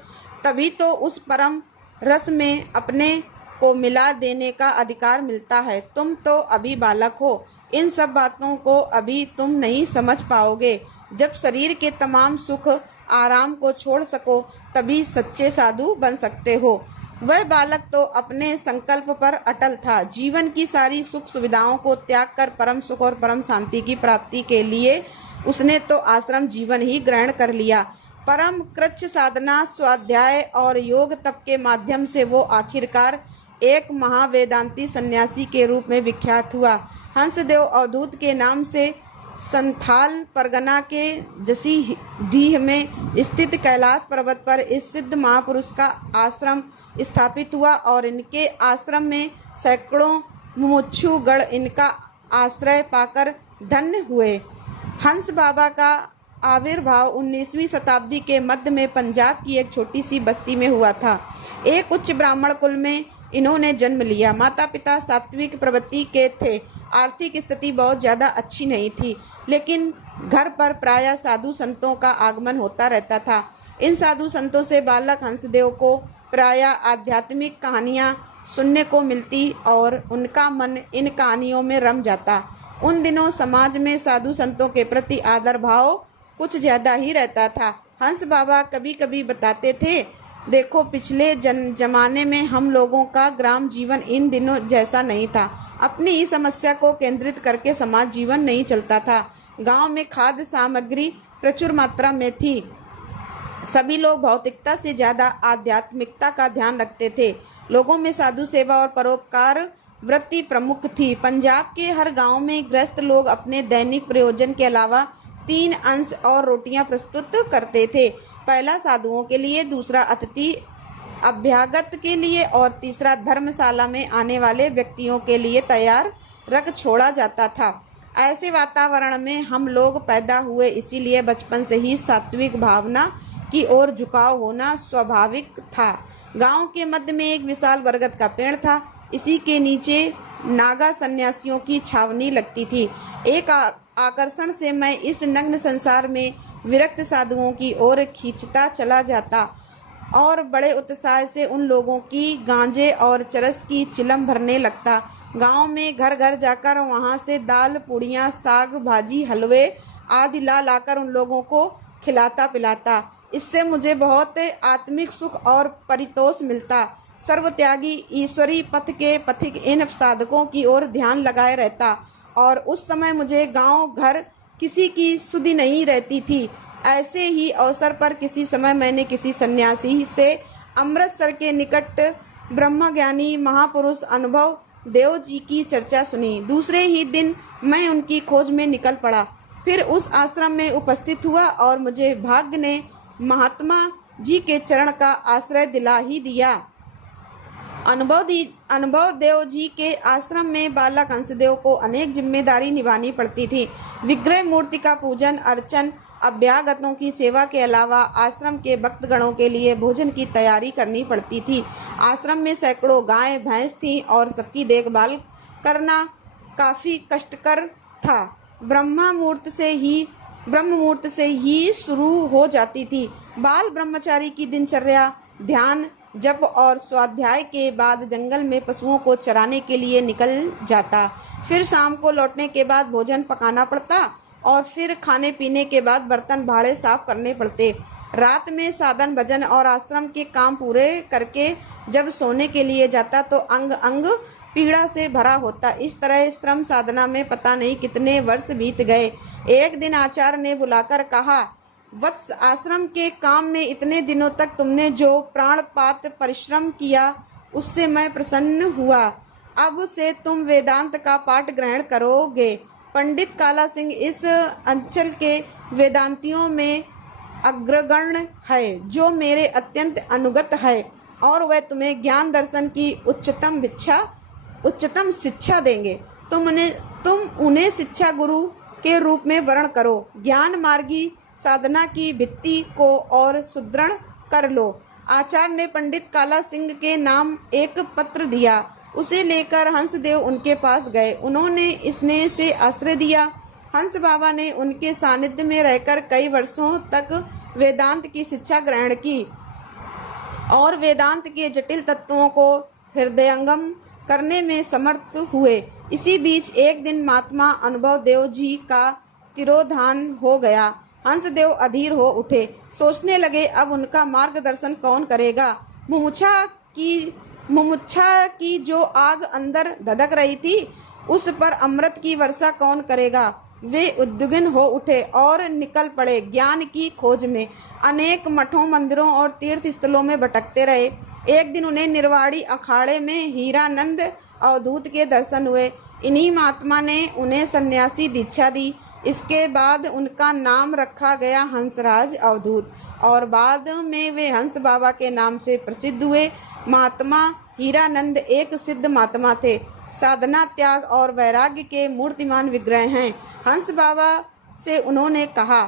तभी तो उस परम रस में अपने को मिला देने का अधिकार मिलता है। तुम तो अभी बालक हो, इन सब बातों को अभी तुम नहीं समझ पाओगे। जब शरीर के तमाम सुख आराम को छोड़ सको तभी सच्चे साधु बन सकते हो। वह बालक तो अपने संकल्प पर अटल था। जीवन की सारी सुख सुविधाओं को त्याग कर परम सुख और परम शांति की प्राप्ति के लिए उसने तो आश्रम जीवन ही ग्रहण कर लिया। परम कृच्छ साधना, स्वाध्याय और योग तप के माध्यम से वो आखिरकार एक महावेदांती सन्यासी के रूप में विख्यात हुआ। हंसदेव अवधूत के नाम से संथाल परगना के जसीडीह में स्थित कैलाश पर्वत पर इस सिद्ध महापुरुष का आश्रम स्थापित हुआ और इनके आश्रम में सैकड़ों मुमुक्षु गण इनका आश्रय पाकर धन्य हुए। हंस बाबा का आविर्भाव 19वीं शताब्दी के मध्य में पंजाब की एक छोटी सी बस्ती में हुआ था। एक उच्च ब्राह्मण कुल में इन्होंने जन्म लिया। माता पिता सात्विक प्रवृत्ति के थे। आर्थिक स्थिति बहुत ज़्यादा अच्छी नहीं थी, लेकिन घर पर प्रायः साधु संतों का आगमन होता रहता था। इन साधु संतों से बालक हंसदेव को प्रायः आध्यात्मिक कहानियाँ सुनने को मिलती और उनका मन इन कहानियों में रम जाता। उन दिनों समाज में साधु संतों के प्रति आदर भाव कुछ ज़्यादा ही रहता था। हंस बाबा कभी कभी बताते थे, देखो पिछले जमाने में हम लोगों का ग्राम जीवन इन दिनों जैसा नहीं था। अपनी ही समस्या को केंद्रित करके समाज जीवन नहीं चलता था। गांव में खाद्य सामग्री प्रचुर मात्रा में थी। सभी लोग भौतिकता से ज़्यादा आध्यात्मिकता का ध्यान रखते थे। लोगों में साधु सेवा और परोपकार वृत्ति प्रमुख थी। पंजाब के हर गांव में गृहस्थ लोग अपने दैनिक प्रयोजन के अलावा 3 अंश और रोटियां प्रस्तुत करते थे। पहला साधुओं के लिए, दूसरा अतिथि अभ्यागत के लिए और तीसरा धर्मशाला में आने वाले व्यक्तियों के लिए तैयार रख छोड़ा जाता था। ऐसे वातावरण में हम लोग पैदा हुए, इसीलिए बचपन से ही सात्विक भावना की ओर झुकाव होना स्वाभाविक था। गांव के मध्य में एक विशाल बरगद का पेड़ था। इसी के नीचे नागा सन्यासियों की छावनी लगती थी। एक आकर्षण से मैं इस नग्न संसार में विरक्त साधुओं की ओर खींचता चला जाता और बड़े उत्साह से उन लोगों की गांजे और चरस की चिलम भरने लगता। गांव में घर घर जाकर वहां से दाल, पूड़ियाँ, साग, भाजी, हलवे आदि लाकर उन लोगों को खिलाता पिलाता। इससे मुझे बहुत आत्मिक सुख और परितोष मिलता। सर्वत्यागी ईश्वरी पथ के पथिक इन साधकों की ओर ध्यान लगाए रहता और उस समय मुझे गांव घर किसी की सुधि नहीं रहती थी। ऐसे ही अवसर पर किसी समय मैंने किसी सन्यासी से अमृतसर के निकट ब्रह्मज्ञानी महापुरुष अनुभव देव जी की चर्चा सुनी। दूसरे ही दिन मैं उनकी खोज में निकल पड़ा। फिर उस आश्रम में उपस्थित हुआ और मुझे भाग्य ने महात्मा जी के चरण का आश्रय दिला ही दिया। अनुभव देव जी के आश्रम में बालक हंसदेव को अनेक जिम्मेदारी निभानी पड़ती थी। विग्रह मूर्ति का पूजन अर्चन, अभ्यागतों की सेवा के अलावा आश्रम के भक्तगणों के लिए भोजन की तैयारी करनी पड़ती थी। आश्रम में सैकड़ों गाय भैंस थी और सबकी देखभाल करना काफ़ी कष्टकर था। ब्रह्म मुहूर्त से ही शुरू हो जाती थी। बाल ब्रह्मचारी की दिनचर्या ध्यान, जप और स्वाध्याय के बाद जंगल में पशुओं को चराने के लिए निकल जाता। फिर शाम को लौटने के बाद भोजन पकाना पड़ता और फिर खाने पीने के बाद बर्तन भाड़े साफ करने पड़ते। रात में साधन भजन और आश्रम के काम पूरे करके जब सोने के लिए जाता तो अंग अंग पीड़ा से भरा होता। इस तरह श्रम साधना में पता नहीं कितने वर्ष बीत गए। एक दिन आचार्य ने बुलाकर कहा, वत्स, आश्रम के काम में इतने दिनों तक तुमने जो प्राणपात परिश्रम किया उससे मैं प्रसन्न हुआ। अब से तुम वेदांत का पाठ ग्रहण करोगे। पंडित काला सिंह इस अंचल के वेदांतियों में अग्रगण्य है, जो मेरे अत्यंत अनुगत है और वह तुम्हें ज्ञान दर्शन की उच्चतम शिक्षा देंगे। तुम उन्हें शिक्षा गुरु के रूप में वर्ण करो। ज्ञान मार्गी साधना की भित्ति को और सुदृढ़ कर लो। आचार्य ने पंडित काला सिंह के नाम एक पत्र दिया। उसे लेकर हंसदेव उनके पास गए। उन्होंने स्नेह से आश्रय दिया। हंस बाबा ने उनके सानिध्य में रहकर कई वर्षों तक वेदांत की शिक्षा ग्रहण की और वेदांत के जटिल तत्वों को हृदयंगम करने में समर्थ हुए। इसी बीच एक दिन महात्मा अनुभव देव जी का तिरोधान हो गया। हंसदेव अधीर हो उठे। सोचने लगे, अब उनका मार्गदर्शन कौन करेगा। मुमुक्षा की जो आग अंदर धधक रही थी उस पर अमृत की वर्षा कौन करेगा। वे उद्विग्न हो उठे और निकल पड़े ज्ञान की खोज में। अनेक मठों, मंदिरों और तीर्थ स्थलों में भटकते रहे। एक दिन उन्हें निर्वाणी अखाड़े में हीरानंद अवधूत के दर्शन हुए। इन्हीं महात्मा ने उन्हें सन्यासी दीक्षा दी। इसके बाद उनका नाम रखा गया हंसराज अवधूत और बाद में वे हंस बाबा के नाम से प्रसिद्ध हुए। महात्मा हीरानंद एक सिद्ध महात्मा थे। साधना, त्याग और वैराग्य के मूर्तिमान विग्रह हैं। हंस बाबा से उन्होंने कहा,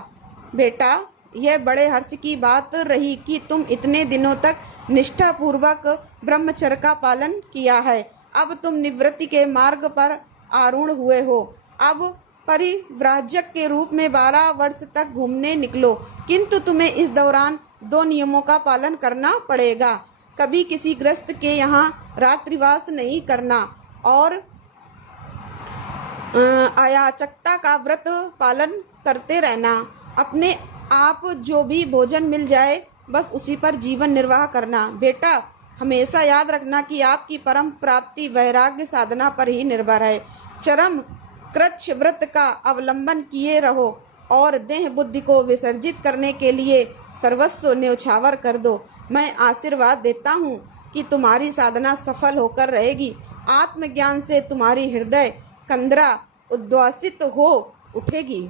बेटा, यह बड़े हर्ष की बात रही कि तुम इतने दिनों तक निष्ठापूर्वक ब्रह्मचर्य का पालन किया है। अब तुम निवृत्ति के मार्ग पर आरूढ़ हुए हो। अब परिव्राजक के रूप में 12 वर्ष तक घूमने निकलो, किंतु तुम्हें इस दौरान 2 नियमों का पालन करना पड़ेगा। कभी किसी ग्रस्त के यहाँ रात्रिवास नहीं करना और अयाचकता का व्रत पालन करते रहना, अपने आप जो भी भोजन मिल जाए बस उसी पर जीवन निर्वाह करना। बेटा, हमेशा याद रखना कि आपकी परम प्राप्ति वैराग्य साधना पर ही निर्भर है। चरम कृच्छ व्रत का अवलंबन किए रहो और देह बुद्धि को विसर्जित करने के लिए सर्वस्व न्यौछावर कर दो। मैं आशीर्वाद देता हूँ कि तुम्हारी साधना सफल होकर रहेगी। आत्मज्ञान से तुम्हारी हृदय कंदरा उद्वासित हो उठेगी।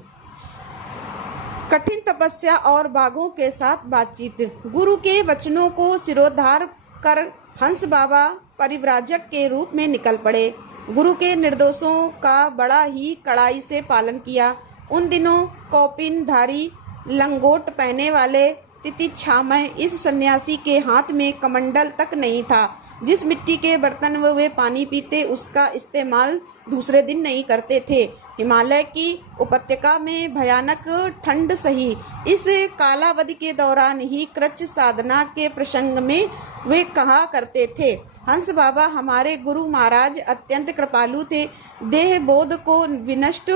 कठिन तपस्या और बाघों के साथ बातचीत। गुरु के वचनों को सिरोधार कर हंस बाबा परिव्राजक के रूप में निकल पड़े। गुरु के निर्देशों का बड़ा ही कड़ाई से पालन किया। उन दिनों कौपीनधारी लंगोट पहने वाले तितिक्षामय इस सन्यासी के हाथ में कमंडल तक नहीं था। जिस मिट्टी के बर्तन में वे पानी पीते उसका इस्तेमाल दूसरे दिन नहीं करते थे। हिमालय की उपत्यका में भयानक ठंड सही। इस कालावधि के दौरान ही कृच्छ साधना के प्रसंग में वे कहा करते थे, हंस बाबा हमारे गुरु महाराज अत्यंत कृपालु थे। देह बोध को विनष्ट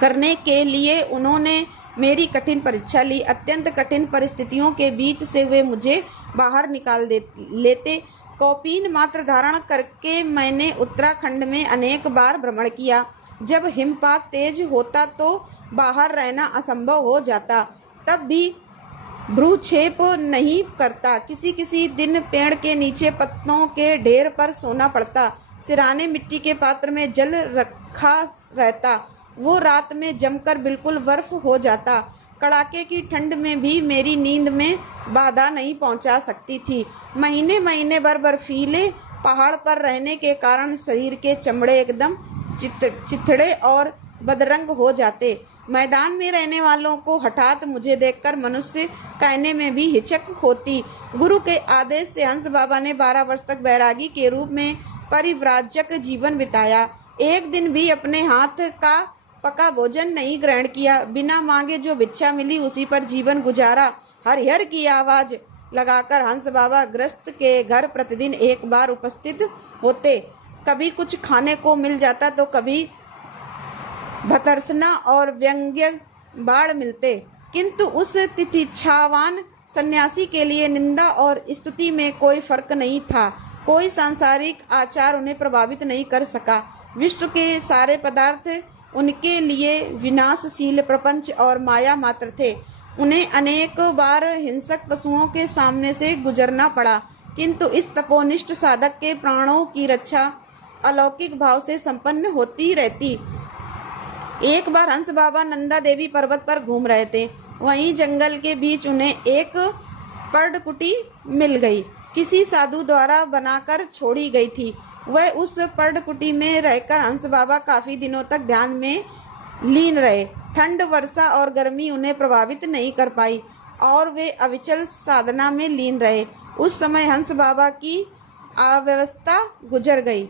करने के लिए उन्होंने मेरी कठिन परीक्षा ली। अत्यंत कठिन परिस्थितियों के बीच से वे मुझे बाहर निकाल लेते। कौपीन मात्र धारण करके मैंने उत्तराखंड में अनेक बार भ्रमण किया। जब हिमपात तेज होता तो बाहर रहना असंभव हो जाता, तब भी भ्रूक्षेप नहीं करता। किसी दिन पेड़ के नीचे पत्तों के ढेर पर सोना पड़ता। सिराने मिट्टी के पात्र में जल रखा रहता, वो रात में जमकर बिल्कुल बर्फ हो जाता। कड़ाके की ठंड में भी मेरी नींद में बाधा नहीं पहुंचा सकती थी। महीने भर बर्फीले पहाड़ पर रहने के कारण शरीर के चमड़े एकदम चिथड़े और बदरंग हो जाते। मैदान में रहने वालों को हठात मुझे देखकर मनुष्य कहने में भी हिचक होती। गुरु के आदेश से हंस बाबा ने 12 वर्ष तक बैरागी के रूप में परिव्राजक जीवन बिताया। एक दिन भी अपने हाथ का पका भोजन नहीं ग्रहण किया। बिना मांगे जो भिक्षा मिली उसी पर जीवन गुजारा। हरिहर की आवाज लगाकर हंस बाबा गृहस्थ के घर प्रतिदिन एक बार उपस्थित होते। कभी कुछ खाने को मिल जाता तो कभी भतर्सना और व्यंग्य बाढ़ मिलते, किंतु उस तितिक्षावान सन्यासी के लिए निंदा और स्तुति में कोई फर्क नहीं था। कोई सांसारिक आचार उन्हें प्रभावित नहीं कर सका। विश्व के सारे पदार्थ उनके लिए विनाशशील प्रपंच और माया मात्र थे। उन्हें अनेक बार हिंसक पशुओं के सामने से गुजरना पड़ा, किंतु इस तपोनिष्ठ साधक के प्राणों की रक्षा अलौकिक भाव से संपन्न होती रहती। एक बार हंस बाबा नंदा देवी पर्वत पर घूम रहे थे। वहीं जंगल के बीच उन्हें एक पर्णकुटी मिल गई। किसी साधु द्वारा बनाकर छोड़ी गई थी। वह उस पर्णकुटी में रहकर हंस बाबा काफी दिनों तक ध्यान में लीन रहे। ठंड, वर्षा और गर्मी उन्हें प्रभावित नहीं कर पाई और वे अविचल साधना में लीन रहे। उस समय हंस बाबा की अव्यवस्था गुजर गई।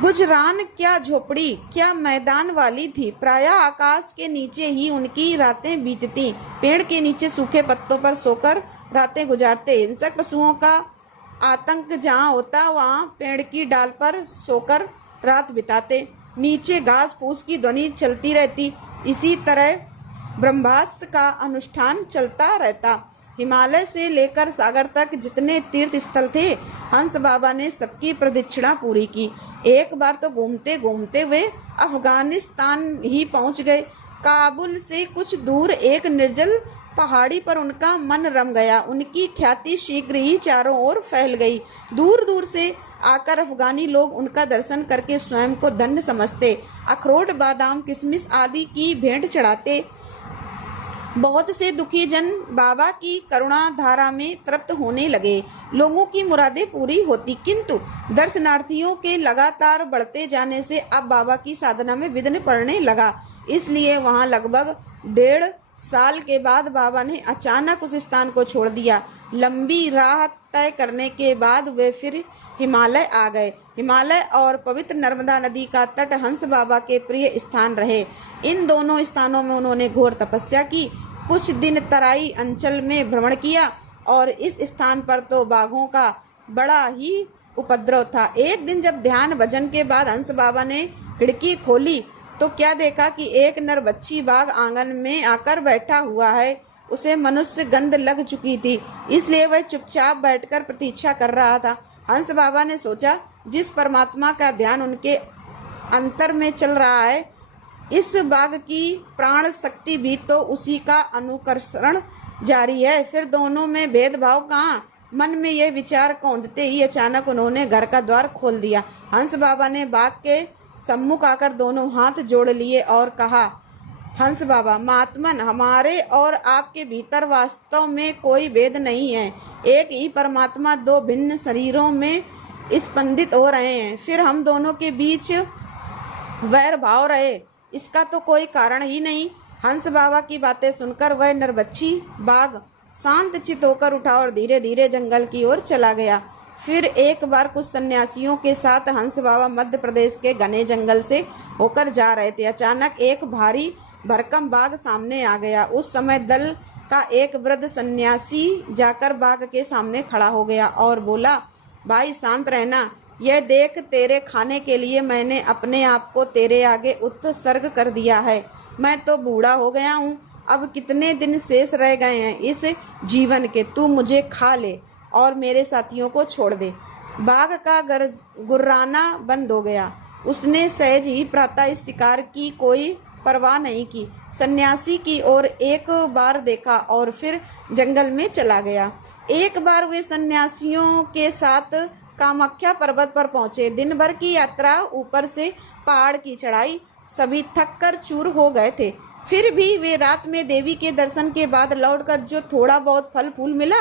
गुजरान क्या झोपड़ी, क्या मैदान वाली थी। प्रायः आकाश के नीचे ही उनकी रातें बीतती। पेड़ के नीचे सूखे पत्तों पर सोकर रातें गुजारते। हिंसक पशुओं का आतंक जहाँ होता वहाँ पेड़ की डाल पर सोकर रात बिताते। नीचे घास फूस की ध्वनि चलती रहती। इसी तरह ब्रह्मास्त्र का अनुष्ठान चलता रहता। हिमालय से लेकर सागर तक जितने तीर्थ स्थल थे, हंस बाबा ने सबकी प्रदक्षिणा पूरी की। एक बार तो घूमते घूमते वे अफगानिस्तान ही पहुंच गए। काबुल से कुछ दूर एक निर्जल पहाड़ी पर उनका मन रम गया। उनकी ख्याति शीघ्र ही चारों ओर फैल गई। दूर दूर से आकर अफगानी लोग उनका दर्शन करके स्वयं को धन्य समझते। अखरोट, बादाम, किशमिश आदि की भेंट चढ़ाते। बहुत से दुखी जन बाबा की करुणा धारा में तृप्त होने लगे। लोगों की मुरादें पूरी होती, किंतु दर्शनार्थियों के लगातार बढ़ते जाने से अब बाबा की साधना में विघ्न पड़ने लगा। इसलिए वहां लगभग 1.5 साल के बाद बाबा ने अचानक उस स्थान को छोड़ दिया। लंबी राह तय करने के बाद वे फिर हिमालय आ गए। हिमालय और पवित्र नर्मदा नदी का तट हंस बाबा के प्रिय स्थान रहे। इन दोनों स्थानों में उन्होंने घोर तपस्या की। कुछ दिन तराई अंचल में भ्रमण किया और इस स्थान पर तो बाघों का बड़ा ही उपद्रव था। एक दिन जब ध्यान भजन के बाद हंस बाबा ने खिड़की खोली तो क्या देखा कि एक नर बच्ची बाघ आंगन में आकर बैठा हुआ है। उसे मनुष्य गंध लग चुकी थी, इसलिए वह चुपचाप बैठकर प्रतीक्षा कर रहा था। हंस बाबा ने सोचा, जिस परमात्मा का ध्यान उनके अंतर में चल रहा है, इस बाघ की प्राण शक्ति भी तो उसी का अनुकर्षण जारी है। फिर दोनों में भेदभाव कहाँ। मन में यह विचार कौंधते ही अचानक उन्होंने घर का द्वार खोल दिया। हंस बाबा ने बाघ के सम्मुख आकर दोनों हाथ जोड़ लिए और कहा, हंस बाबा, महात्मन, हमारे और आपके भीतर वास्तव में कोई भेद नहीं है। एक ही परमात्मा दो भिन्न शरीरों में स्पंदित हो रहे हैं, फिर हम दोनों के बीच वैर भाव रहे, इसका तो कोई कारण ही नहीं। हंस बाबा की बातें सुनकर वह नरबच्ची बाघ शांत चित होकर उठा और धीरे धीरे जंगल की ओर चला गया। फिर एक बार कुछ सन्यासियों के साथ हंस बाबा मध्य प्रदेश के घने जंगल से होकर जा रहे थे। अचानक एक भारी भरकम बाघ सामने आ गया। उस समय दल का एक वृद्ध सन्यासी जाकर बाघ के सामने खड़ा हो गया और बोला, भाई शांत रहना, यह देख तेरे खाने के लिए मैंने अपने आप को तेरे आगे उत्सर्ग कर दिया है। मैं तो बूढ़ा हो गया हूँ, अब कितने दिन शेष रह गए हैं इस जीवन के, तू मुझे खा ले और मेरे साथियों को छोड़ दे। बाघ का गुर्राना बंद हो गया। उसने सहज ही प्रातः इस शिकार की कोई परवाह नहीं की, सन्यासी की ओर एक बार देखा और फिर जंगल में चला गया। एक बार वे सन्यासियों के साथ कामाख्या पर्वत पर पहुंचे। दिन भर की यात्रा, ऊपर से पहाड़ की चढ़ाई, सभी थक कर चूर हो गए थे। फिर भी वे रात में देवी के दर्शन के बाद लौटकर जो थोड़ा बहुत फल फूल मिला,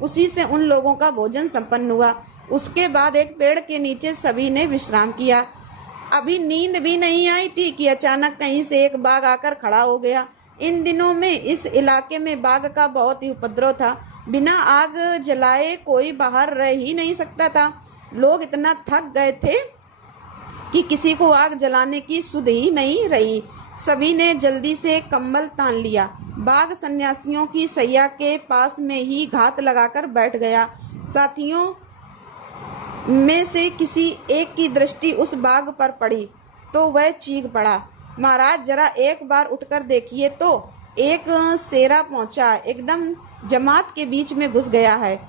उसी से उन लोगों का भोजन संपन्न हुआ। उसके बाद एक पेड़ के नीचे सभी ने विश्राम किया। अभी नींद भी नहीं आई थी कि अचानक कहीं से एक बाघ आकर खड़ा हो गया। इन दिनों में इस इलाके में बाघ का बहुत ही उपद्रव था। बिना आग जलाए कोई बाहर रह ही नहीं सकता था। लोग इतना थक गए थे कि किसी को आग जलाने की सुध ही नहीं रही। सभी ने जल्दी से कंबल तान लिया। बाघ सन्यासियों की सैया के पास में ही घात लगाकर बैठ गया। साथियों में से किसी एक की दृष्टि उस बाघ पर पड़ी तो वह चीख पड़ा, महाराज जरा एक बार उठकर देखिए तो। एक शेरा पहुंचा, एकदम जमात के बीच में घुस गया है।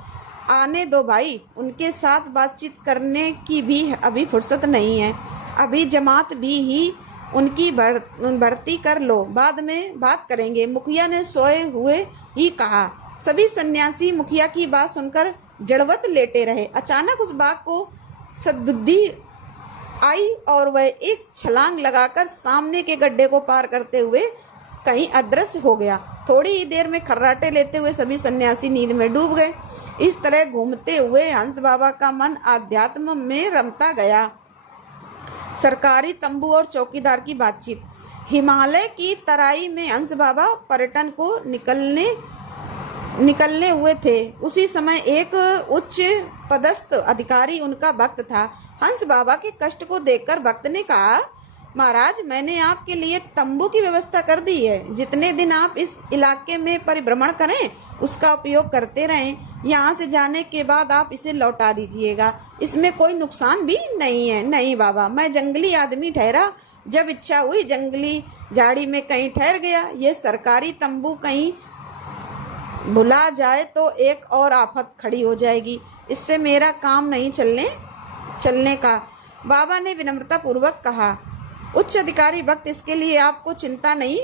आने दो भाई, उनके साथ बातचीत करने की भी अभी फुर्सत नहीं है। अभी जमात भी ही उनकी भर्ती कर लो, बाद में बात करेंगे, मुखिया ने सोए हुए ही कहा। सभी सन्यासी मुखिया की बात सुनकर जड़वत लेटे रहे। अचानक उस बाघ को सद्बुद्धि आई और वह एक छलांग लगाकर सामने के गड्ढे को पार करते हुए कहीं अदृश्य हो गया। थोड़ी ही देर में खर्राटे लेते हुए सभी सन्यासी नींद में डूब गए। इस तरह घूमते हुए हंस बाबा का मन आध्यात्म में रमता गया। सरकारी तंबू और चौकीदार की बातचीत। हिमालय की तराई में हंस बाबा पर्यटन को निकलने हुए थे। उसी समय एक उच्च पदस्थ अधिकारी उनका भक्त था। हंस बाबा के कष्ट को देखकर भक्त ने कहा, महाराज मैंने आपके लिए तंबू की व्यवस्था कर दी है। जितने दिन आप इस इलाके में परिभ्रमण करें उसका उपयोग करते रहें। यहाँ से जाने के बाद आप इसे लौटा दीजिएगा, इसमें कोई नुकसान भी नहीं है। नहीं बाबा, मैं जंगली आदमी ठहरा, जब इच्छा हुई जंगली झाड़ी में कहीं ठहर गया। ये सरकारी तंबू कहीं भुला जाए तो एक और आफत खड़ी हो जाएगी, इससे मेरा काम नहीं चलने का। बाबा ने विनम्रता पूर्वक कहा। उच्च अधिकारी भक्त, इसके लिए आपको चिंता नहीं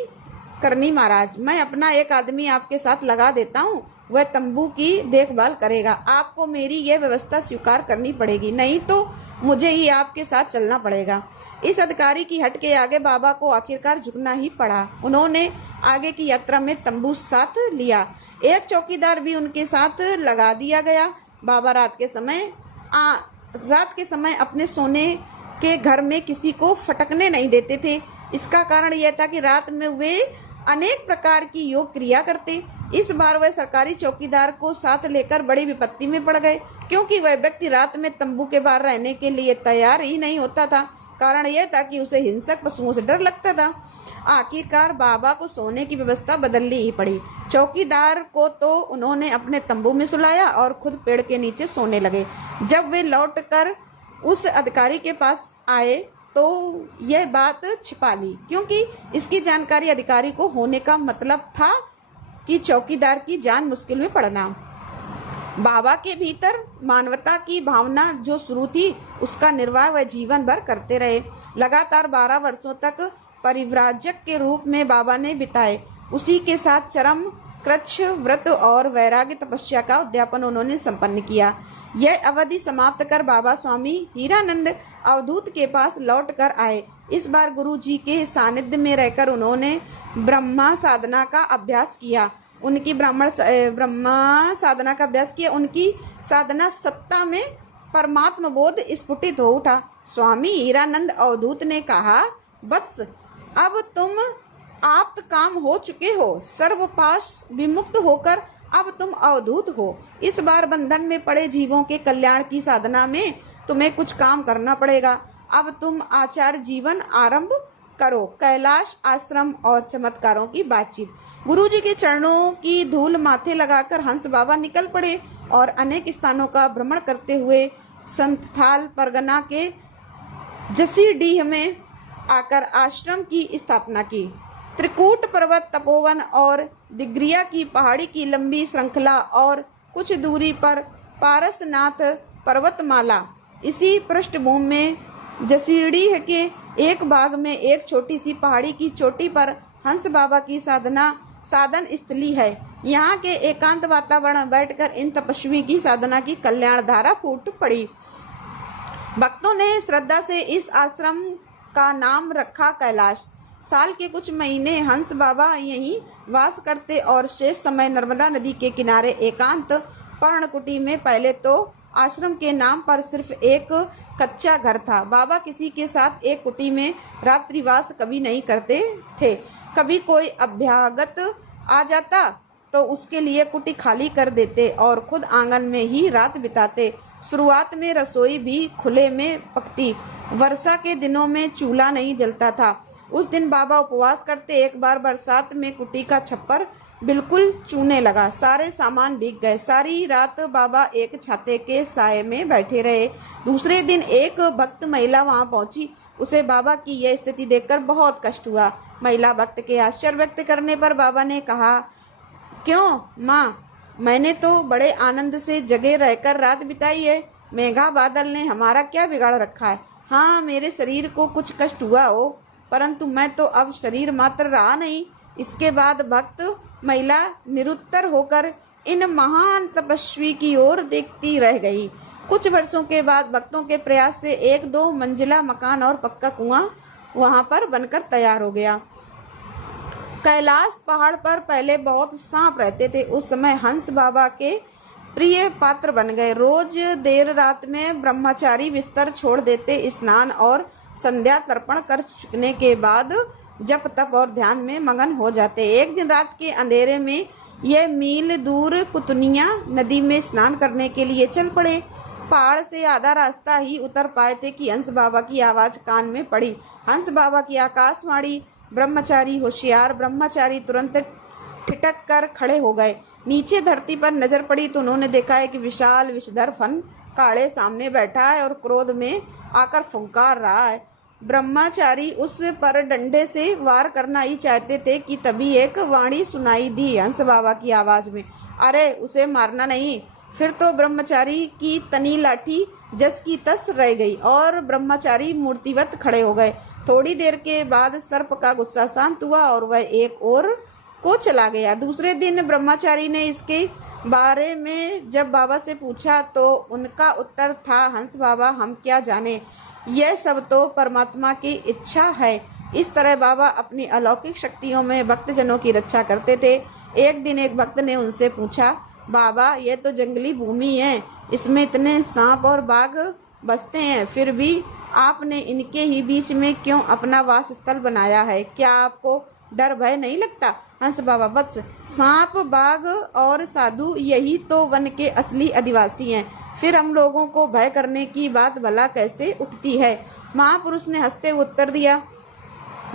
करनी महाराज, मैं अपना एक आदमी आपके साथ लगा देता हूँ, वह तंबू की देखभाल करेगा। आपको मेरी यह व्यवस्था स्वीकार करनी पड़ेगी, नहीं तो मुझे ही आपके साथ चलना पड़ेगा। इस अधिकारी की हट के आगे बाबा को आखिरकार झुकना ही पड़ा। उन्होंने आगे की यात्रा में तंबू साथ लिया। एक चौकीदार भी उनके साथ लगा दिया गया। बाबा रात के समय अपने सोने के घर में किसी को फटकने नहीं देते थे। इसका कारण यह था कि रात में वे अनेक प्रकार की योग क्रिया करते। इस बार वह सरकारी चौकीदार को साथ लेकर बड़ी विपत्ति में पड़ गए, क्योंकि वह व्यक्ति रात में तंबू के बाहर रहने के लिए तैयार ही नहीं होता था। कारण यह था कि उसे हिंसक पशुओं से डर लगता था। आखिरकार बाबा को सोने की व्यवस्था बदलनी ही पड़ी। चौकीदार को तो उन्होंने अपने तंबू में सुलाया और खुद पेड़ के नीचे सोने लगे। जब वे लौटकर उस अधिकारी के पास आए तो यह बात छिपा ली, क्योंकि इसकी जानकारी अधिकारी को होने का मतलब था कि चौकीदार की जान मुश्किल में पड़ना। बाबा के भीतर मानवता की भावना जो शुरू थी, उसका निर्वाह वह जीवन भर करते रहे। लगातार 12 वर्षों तक परिव्राजक के रूप में बाबा ने बिताए। उसी के साथ चरम कृच्छ व्रत और वैराग्य तपस्या का उद्यापन उन्होंने संपन्न किया। यह अवधि समाप्त कर बाबा स्वामी हीरानंद अवधूत के पास लौट कर आए। इस बार गुरु जी के सानिध्य में रहकर उन्होंने ब्रह्मा साधना का अभ्यास किया। उनकी उनकी साधना सत्ता में परमात्म बोध स्फुटित हो उठा। स्वामी हीरानंद अवधूत ने कहा, वत्स, अब तुम आप्त काम हो चुके हो, सर्वपाश विमुक्त होकर अब तुम अवधूत हो। इस बार बंधन में पड़े जीवों के कल्याण की साधना में तुम्हें कुछ काम करना पड़ेगा। अब तुम आचार्य जीवन आरंभ करो। कैलाश आश्रम और चमत्कारों की बातचीत। गुरुजी के चरणों की धूल माथे लगाकर हंस बाबा निकल पड़े और अनेक स्थानों का भ्रमण करते हुए संथाल परगना के जसीडीह में आकर आश्रम की स्थापना की। त्रिकूट पर्वत, तपोवन और दिग्रिया की पहाड़ी की लंबी श्रृंखला और कुछ दूरी पर पारसनाथ पर्वतमाला। इसी पृष्ठभूमि में जसीडीह के एक भाग में एक छोटी सी पहाड़ी की चोटी पर हंस बाबा की साधन स्थली है। यहाँ के एकांत वातावरण बैठकर इन तपस्वी की साधना की कल्याण धारा फूट पड़ी। भक्तों ने श्रद्धा से इस आश्रम का नाम रखा कैलाश। साल के कुछ महीने हंस बाबा यहीं वास करते और शेष समय नर्मदा नदी के किनारे एकांत पर्णकुटी में। पहले तो आश्रम के नाम पर सिर्फ एक कच्चा घर था। बाबा किसी के साथ एक कुटी में रात्रिवास कभी नहीं करते थे। कभी कोई अभ्यागत आ जाता तो उसके लिए कुटी खाली कर देते और खुद आंगन में ही रात बिताते। शुरुआत में रसोई भी खुले में पकती। वर्षा के दिनों में चूल्हा नहीं जलता था। उस दिन बाबा उपवास करते। एक बार बरसात में कुटी का छप्पर बिल्कुल चूने लगा। सारे सामान भीग गए। सारी रात बाबा एक छाते के साये में बैठे रहे। दूसरे दिन एक भक्त महिला वहां पहुंची। उसे बाबा की यह स्थिति देखकर बहुत कष्ट हुआ। महिला भक्त के आश्चर्य व्यक्त करने पर बाबा ने कहा, क्यों माँ, मैंने तो बड़े आनंद से जगे रहकर रात बिताई है। मेघा बादल ने हमारा क्या बिगाड़ रखा है। हाँ, मेरे शरीर को कुछ कष्ट हुआ हो, परंतु मैं तो अब शरीर मात्र रहा नहीं। इसके बाद भक्त महिला निरुत्तर होकर इन महान तपस्वी की ओर देखती रह गई। कुछ वर्षों के बाद भक्तों के प्रयास से 1-2 मंजिला मकान और पक्का कुआं वहां पर बनकर तैयार हो गया। कैलाश पहाड़ पर पहले बहुत सांप रहते थे। उस समय हंस बाबा के प्रिय पात्र बन गए। रोज देर रात में ब्रह्मचारी बिस्तर छोड़ देते। स्नान और संध्या तर्पण कर चुकने के बाद जप तप और ध्यान में मगन हो जाते। एक दिन रात के अंधेरे में यह मील दूर कुतनिया नदी में स्नान करने के लिए चल पड़े। पहाड़ से आधा रास्ता ही उतर पाए थे कि हंस बाबा की आवाज कान में पड़ी। हंस बाबा की आकाशवाणी। ब्रह्मचारी होशियार। ब्रह्मचारी तुरंत ठिठक कर खड़े हो गए। नीचे धरती पर नजर पड़ी तो उन्होंने देखा है कि विशाल विषधर फन काढ़े सामने बैठा है और क्रोध में आकर फुंकार रहा है। ब्रह्मचारी उस पर डंडे से वार करना ही चाहते थे कि तभी एक वाणी सुनाई दी हंस बाबा की आवाज में, अरे उसे मारना नहीं। फिर तो ब्रह्मचारी की तनी लाठी जस की तस रह गई और ब्रह्मचारी मूर्तिवत खड़े हो गए। थोड़ी देर के बाद सर्प का गुस्सा शांत हुआ और वह एक ओर को चला गया। दूसरे दिन ब्रह्मचारी ने इसके बारे में जब बाबा से पूछा तो उनका उत्तर था, हंस बाबा, हम क्या जाने, यह सब तो परमात्मा की इच्छा है। इस तरह बाबा अपनी अलौकिक शक्तियों में भक्तजनों की रक्षा करते थे। एक दिन एक भक्त ने उनसे पूछा, बाबा, यह तो जंगली भूमि है, इसमें इतने सांप और बाघ बसते हैं, फिर भी आपने इनके ही बीच में क्यों अपना वास स्थल बनाया है? क्या आपको डर भय नहीं लगता? हंस बाबा, वत्स, सांप, बाघ और साधु यही तो वन के असली अधिवासी हैं। फिर हम लोगों को भय करने की बात भला कैसे उठती है? महापुरुष ने हंसते हुए उत्तर दिया।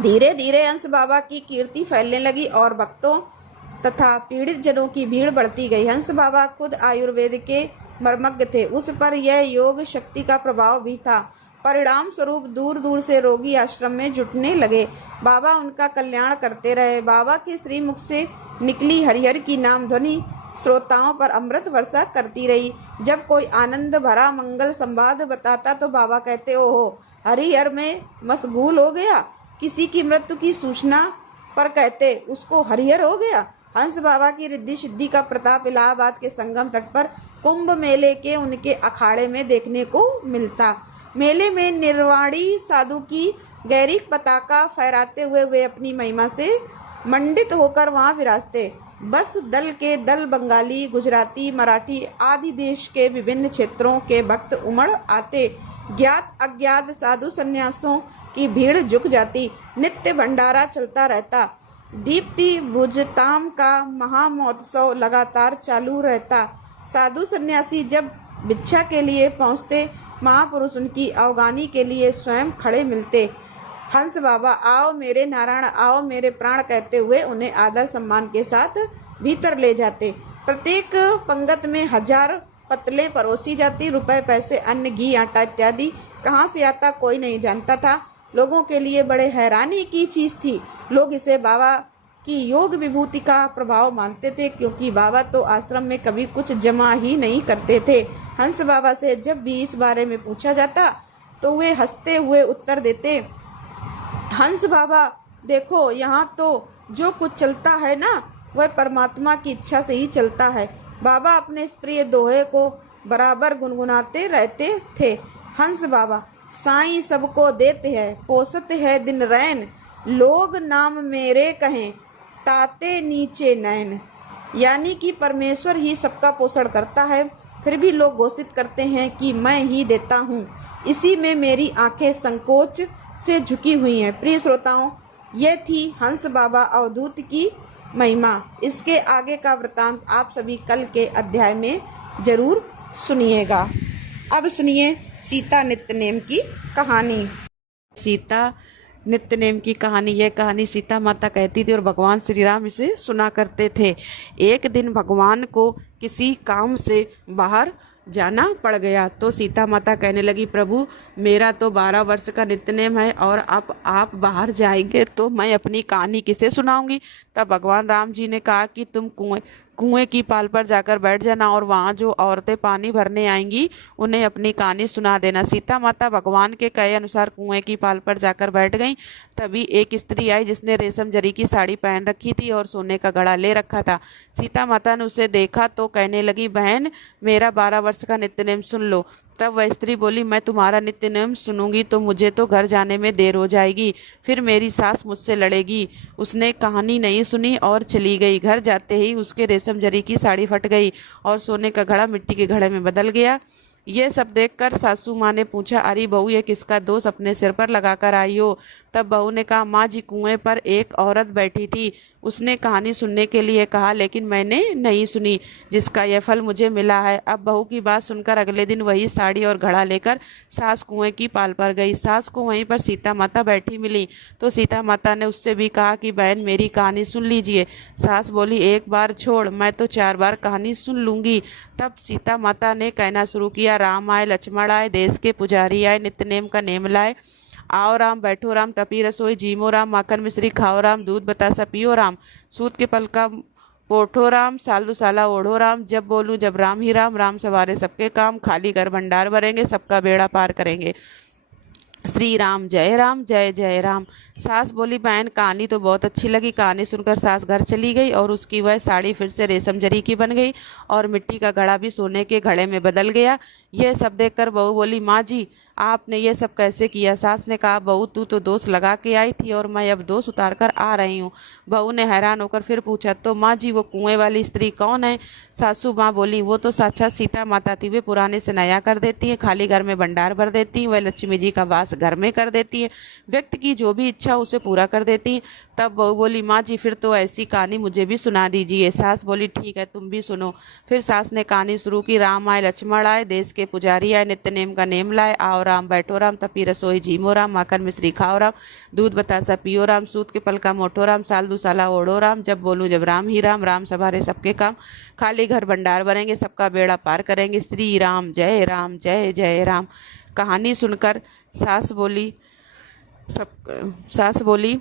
धीरे धीरे हंस बाबा की कीर्ति फैलने लगी और भक्तों तथा पीड़ित जनों की भीड़ बढ़ती गई। हंस बाबा खुद आयुर्वेद के मर्मज्ञ थे। उस पर यह योग शक्ति का प्रभाव भी था। परिणाम स्वरूप दूर दूर से रोगी आश्रम में जुटने लगे। बाबा उनका कल्याण करते रहे। बाबा के श्रीमुख से निकली हरिहर की नाम ध्वनि श्रोताओं पर अमृत वर्षा करती रही। जब कोई आनंद भरा मंगल संवाद बताता तो बाबा कहते, ओहो हरिहर में मशगूल हो गया। किसी की मृत्यु की सूचना पर कहते, उसको हरिहर हो गया। हंस बाबा की रिद्धि सिद्धि का प्रताप इलाहाबाद के संगम तट पर कुंभ मेले के उनके अखाड़े में देखने को मिलता। मेले में निर्वाणी साधु की गैरी पताका फहराते हुए वे अपनी महिमा से मंडित होकर वहां विराजते। बस दल के दल बंगाली, गुजराती, मराठी आदि देश के विभिन्न क्षेत्रों के भक्त उमड़ आते। ज्ञात अज्ञात साधु संन्यासों की भीड़ जुट जाती। नित्य भंडारा चलता रहता। दीप्ति भुजताम का महामहोत्सव लगातार चालू रहता। साधु सन्यासी जब भिक्षा के लिए पहुँचते, महापुरुष उनकी अवगानी के लिए स्वयं खड़े मिलते। हंस बाबा आओ मेरे नारायण, आओ मेरे प्राण कहते हुए उन्हें आदर सम्मान के साथ भीतर ले जाते। प्रत्येक पंगत में 1000 पतले परोसी जाती। रुपए, पैसे, अन्न, घी, आटा इत्यादि कहाँ से आता कोई नहीं जानता था। लोगों के लिए बड़े हैरानी की चीज़ थी। लोग इसे बाबा की योग विभूति का प्रभाव मानते थे, क्योंकि बाबा तो आश्रम में कभी कुछ जमा ही नहीं करते थे। हंस बाबा से जब भी इस बारे में पूछा जाता तो वे हंसते हुए उत्तर देते, हंस बाबा देखो, यहाँ तो जो कुछ चलता है ना, वह परमात्मा की इच्छा से ही चलता है। बाबा अपने इस प्रिय दोहे को बराबर गुनगुनाते रहते थे। हंस बाबा साईं सबको देते हैं, पोसते हैं दिन रैन, लोग नाम मेरे कहें, ताते नीचे नैन। यानी कि परमेश्वर ही सबका पोषण करता है, फिर भी लोग घोषित करते हैं कि मैं ही देता हूँ। इसी में मेरी आंखें संकोच से झुकी हुई हैं। प्रिय श्रोताओं, यह थी हंस बाबा अवधूत की महिमा। इसके आगे का वृतांत आप सभी कल के अध्याय में जरूर सुनिएगा। अब सुनिए सीता नित्यनेम की कहानी। सीता नित्यनेम की कहानी। यह कहानी सीता माता कहती थी और भगवान श्री राम इसे सुना करते थे। एक दिन भगवान को किसी काम से बाहर जाना पड़ गया तो सीता माता कहने लगी, प्रभु मेरा तो 12 वर्ष का नित्यनेम है और अब आप बाहर जाएंगे तो मैं अपनी कहानी किसे सुनाऊंगी। तब भगवान राम जी ने कहा कि तुम कुएं की पाल पर जाकर बैठ जाना और वहाँ जो औरतें पानी भरने आएंगी उन्हें अपनी कहानी सुना देना। सीता माता भगवान के कहे अनुसार कुएं की पाल पर जाकर बैठ गईं। तभी एक स्त्री आई जिसने रेशम जरी की साड़ी पहन रखी थी और सोने का घड़ा ले रखा था। सीता माता ने उसे देखा तो कहने लगी, बहन मेरा 12 वर्ष का नित्यनेम सुन लो। तब वह स्त्री बोली, मैं तुम्हारा नित्यनेम सुनूंगी तो मुझे तो घर जाने में देर हो जाएगी, फिर मेरी सास मुझसे लड़ेगी। उसने कहानी नहीं सुनी और चली गई। घर जाते ही उसके रेशम जरी की साड़ी फट गई और सोने का घड़ा मिट्टी के घड़े में बदल गया। ये सब देखकर सासू माँ ने पूछा, अरे बहू ये किसका दोष अपने सिर पर लगाकर आई हो। तब बहू ने कहा, माँ जी कुएं पर एक औरत बैठी थी, उसने कहानी सुनने के लिए कहा लेकिन मैंने नहीं सुनी, जिसका यह फल मुझे मिला है। अब बहू की बात सुनकर अगले दिन वही साड़ी और घड़ा लेकर सास कुएं की पाल पर गई। सास को वहीं पर सीता माता बैठी मिली तो सीता माता ने उससे भी कहा कि बहन मेरी कहानी सुन लीजिए। सास बोली, एक बार छोड़, मैं तो 4 बार कहानी सुन लूँगी। तब सीता माता ने कहना शुरू किया, राम आए लक्ष्मण आए, देश के पुजारी आए, नित्यनेम का नेम लाए। आओ राम, बैठो राम, तपी रसोई जीमो राम, माखन मिश्री खाओ राम, दूध बतासा पियो राम, सूत के पल का पोठो राम, साल दुसाला ओढ़ो राम, जब बोलूं जब राम ही राम, राम सवारे सबके काम, खाली घर भंडार भरेंगे, सबका बेड़ा पार करेंगे, श्री राम जय जय राम। सास बोली, बहन कहानी तो बहुत अच्छी लगी। कहानी सुनकर सास घर चली गई और उसकी वह साड़ी फिर से रेशम जरी की बन गई और मिट्टी का घड़ा भी सोने के घड़े में बदल गया। यह सब देखकर बहू बोली, माँ जी आपने ये सब कैसे किया। सास ने कहा, बहू तू तो दोष लगा के आई थी और मैं अब दोष उतार कर आ रही हूँ। बहू ने हैरान होकर फिर पूछा, तो माँ जी वो कुएं वाली स्त्री कौन है। सासू माँ बोली, वो तो साक्षात सीता माता थी, वे पुराने से नया कर देती है, खाली घर में भंडार भर देती है, वह लक्ष्मी जी का वास घर में कर देती है, व्यक्ति की जो भी इच्छा उसे पूरा कर देती है। तब बहू बोली, माँ जी फिर तो ऐसी कहानी मुझे भी सुना दीजिए। सास बोली, ठीक है तुम भी सुनो। फिर सास ने कहानी शुरू की, राम आए लक्ष्मण आए, देश के पुजारी आए, नित्यनेम का नेम लाए, आओ राम, बैठो राम, तपी रसोई जीमो राम, माखन मिश्री खाओ राम, दूध बतासा पियो राम, सूत के पल का मोटो राम, साल दुसाला ओढ़ो राम, जब बोलूं जब राम ही राम, राम सवारे सबके काम, खाली घर भंडार भरेंगे, सबका बेड़ा पार करेंगे, श्री राम जय जय राम। कहानी सुनकर सास बोली,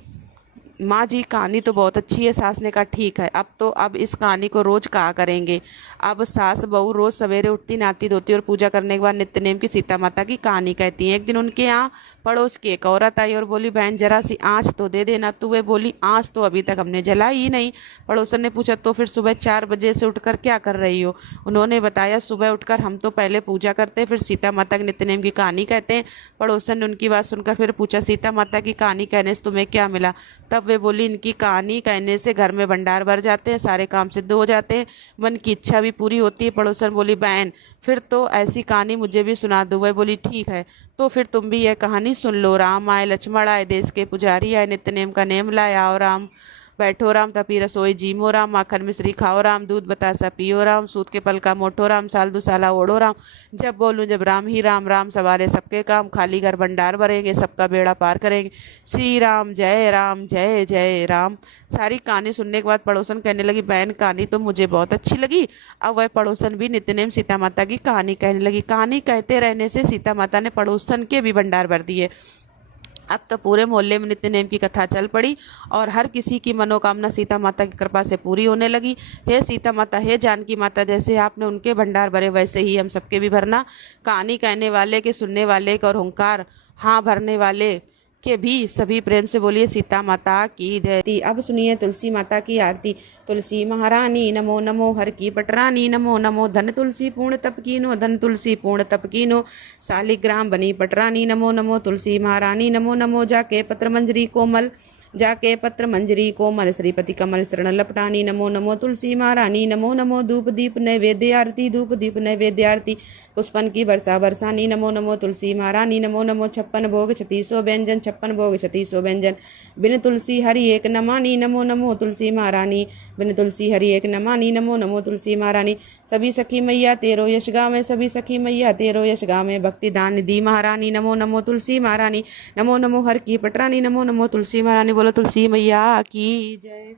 माँ जी कहानी तो बहुत अच्छी है। सास ने कहा ठीक है, अब इस कहानी को रोज कहा करेंगे। अब सास बहू रोज सवेरे उठती, नहाती धोती और पूजा करने के बाद नित्य नेम की सीता माता की कहानी कहती हैं। एक दिन उनके यहाँ पड़ोस की एक औरत आई और बोली, बहन जरा सी आँच तो दे देना। तो वे बोली, आँच तो अभी तक हमने जलाई ही नहीं। पड़ोसन ने पूछा, तो फिर सुबह 4 बजे से उठकर क्या कर रही हो? उन्होंने बताया, सुबह उठकर हम तो पहले पूजा करते, फिर सीता माता के नित्य नेम की कहानी कहते हैं। पड़ोसन ने उनकी बात सुनकर फिर पूछा, सीता माता की कहानी कहने से तुम्हें क्या मिला? तब वे बोली, इनकी कहानी कहने से घर में भंडार भर जाते हैं, सारे काम सिद्ध हो जाते हैं, मन की इच्छा भी पूरी होती है। पड़ोसन बोली, बहन फिर तो ऐसी कहानी मुझे भी सुना दो। वह बोली, ठीक है, तो फिर तुम भी यह कहानी सुन लो। राम आए, लक्ष्मण आए, देश के पुजारी आए, नित्य नेम का नेम लाए, आओ राम, बैठो राम, तपी रसोई जीमो राम, माखन मिश्री खाओ राम, दूध बतासा पियो राम, सूत के पल का मोटो राम, साल दुसाला ओढ़ो राम, जब बोलूं जब राम ही राम, राम सवारे सबके काम, खाली घर भंडार भरेंगे, सबका बेड़ा पार करेंगे, श्री राम जय जय राम। सारी कहानी सुनने के बाद पड़ोसन कहने लगी, बहन कहानी तो मुझे बहुत अच्छी लगी। अब वह पड़ोसन भी नित्यनेम सीता माता की कहानी कहने लगी। कहानी कहते रहने से सीता माता ने पड़ोसन के भी भंडार भर दिए। अब तो पूरे मोहल्ले में नित्य नेम की कथा चल पड़ी और हर किसी की मनोकामना सीता माता की कृपा से पूरी होने लगी। हे सीता माता, हे जानकी माता, जैसे आपने उनके भंडार भरे वैसे ही हम सबके भी भरना। कहानी कहने वाले के, सुनने वाले के और हुंकार हाँ भरने वाले के भी सभी प्रेम से बोलिए सीता माता की जय। अब सुनिए तुलसी माता की आरती। तुलसी महारानी नमो नमो, हर की पटरानी नमो नमो, धन तुलसी पूर्ण तप कीनो, धन तुलसी पूर्ण तप कीनो, शालिग्राम बनी पटरानी नमो नमो, तुलसी महारानी नमो नमो, जाके पत्र मंजरी कोमल, जाके पत्र मंजरी कोमल, श्रीपति कमल शरण लपटानी नमो नमो, तुलसी महारानी नमो नमो, धूप दीप नैवेद्य आरती, धूप दीप नैवेद्य आरती, पुष्पन की वर्षा बरसानी नमो नमो, तुलसी महारानी नमो नमो, 56 भोग 3600 व्यंजन, 56 भोग 3600 व्यंजन, बिन तुलसी हरि एक नमानी नमो नमो, तुलसी महारानी, बिन तुलसी हरि एक नमानी नमो नमो, तुलसी महारानी। सभी सखी मैया तेरो यश गावें, सभी सखी मैया तेरो यश गावें, भक्ति दान निधि महारानी नमो नमो, तुलसी महारानी नमो नमो, हर की पटरानी नमो नमो, तुलसी महारानी। बोलो तुलसी मैया की जय।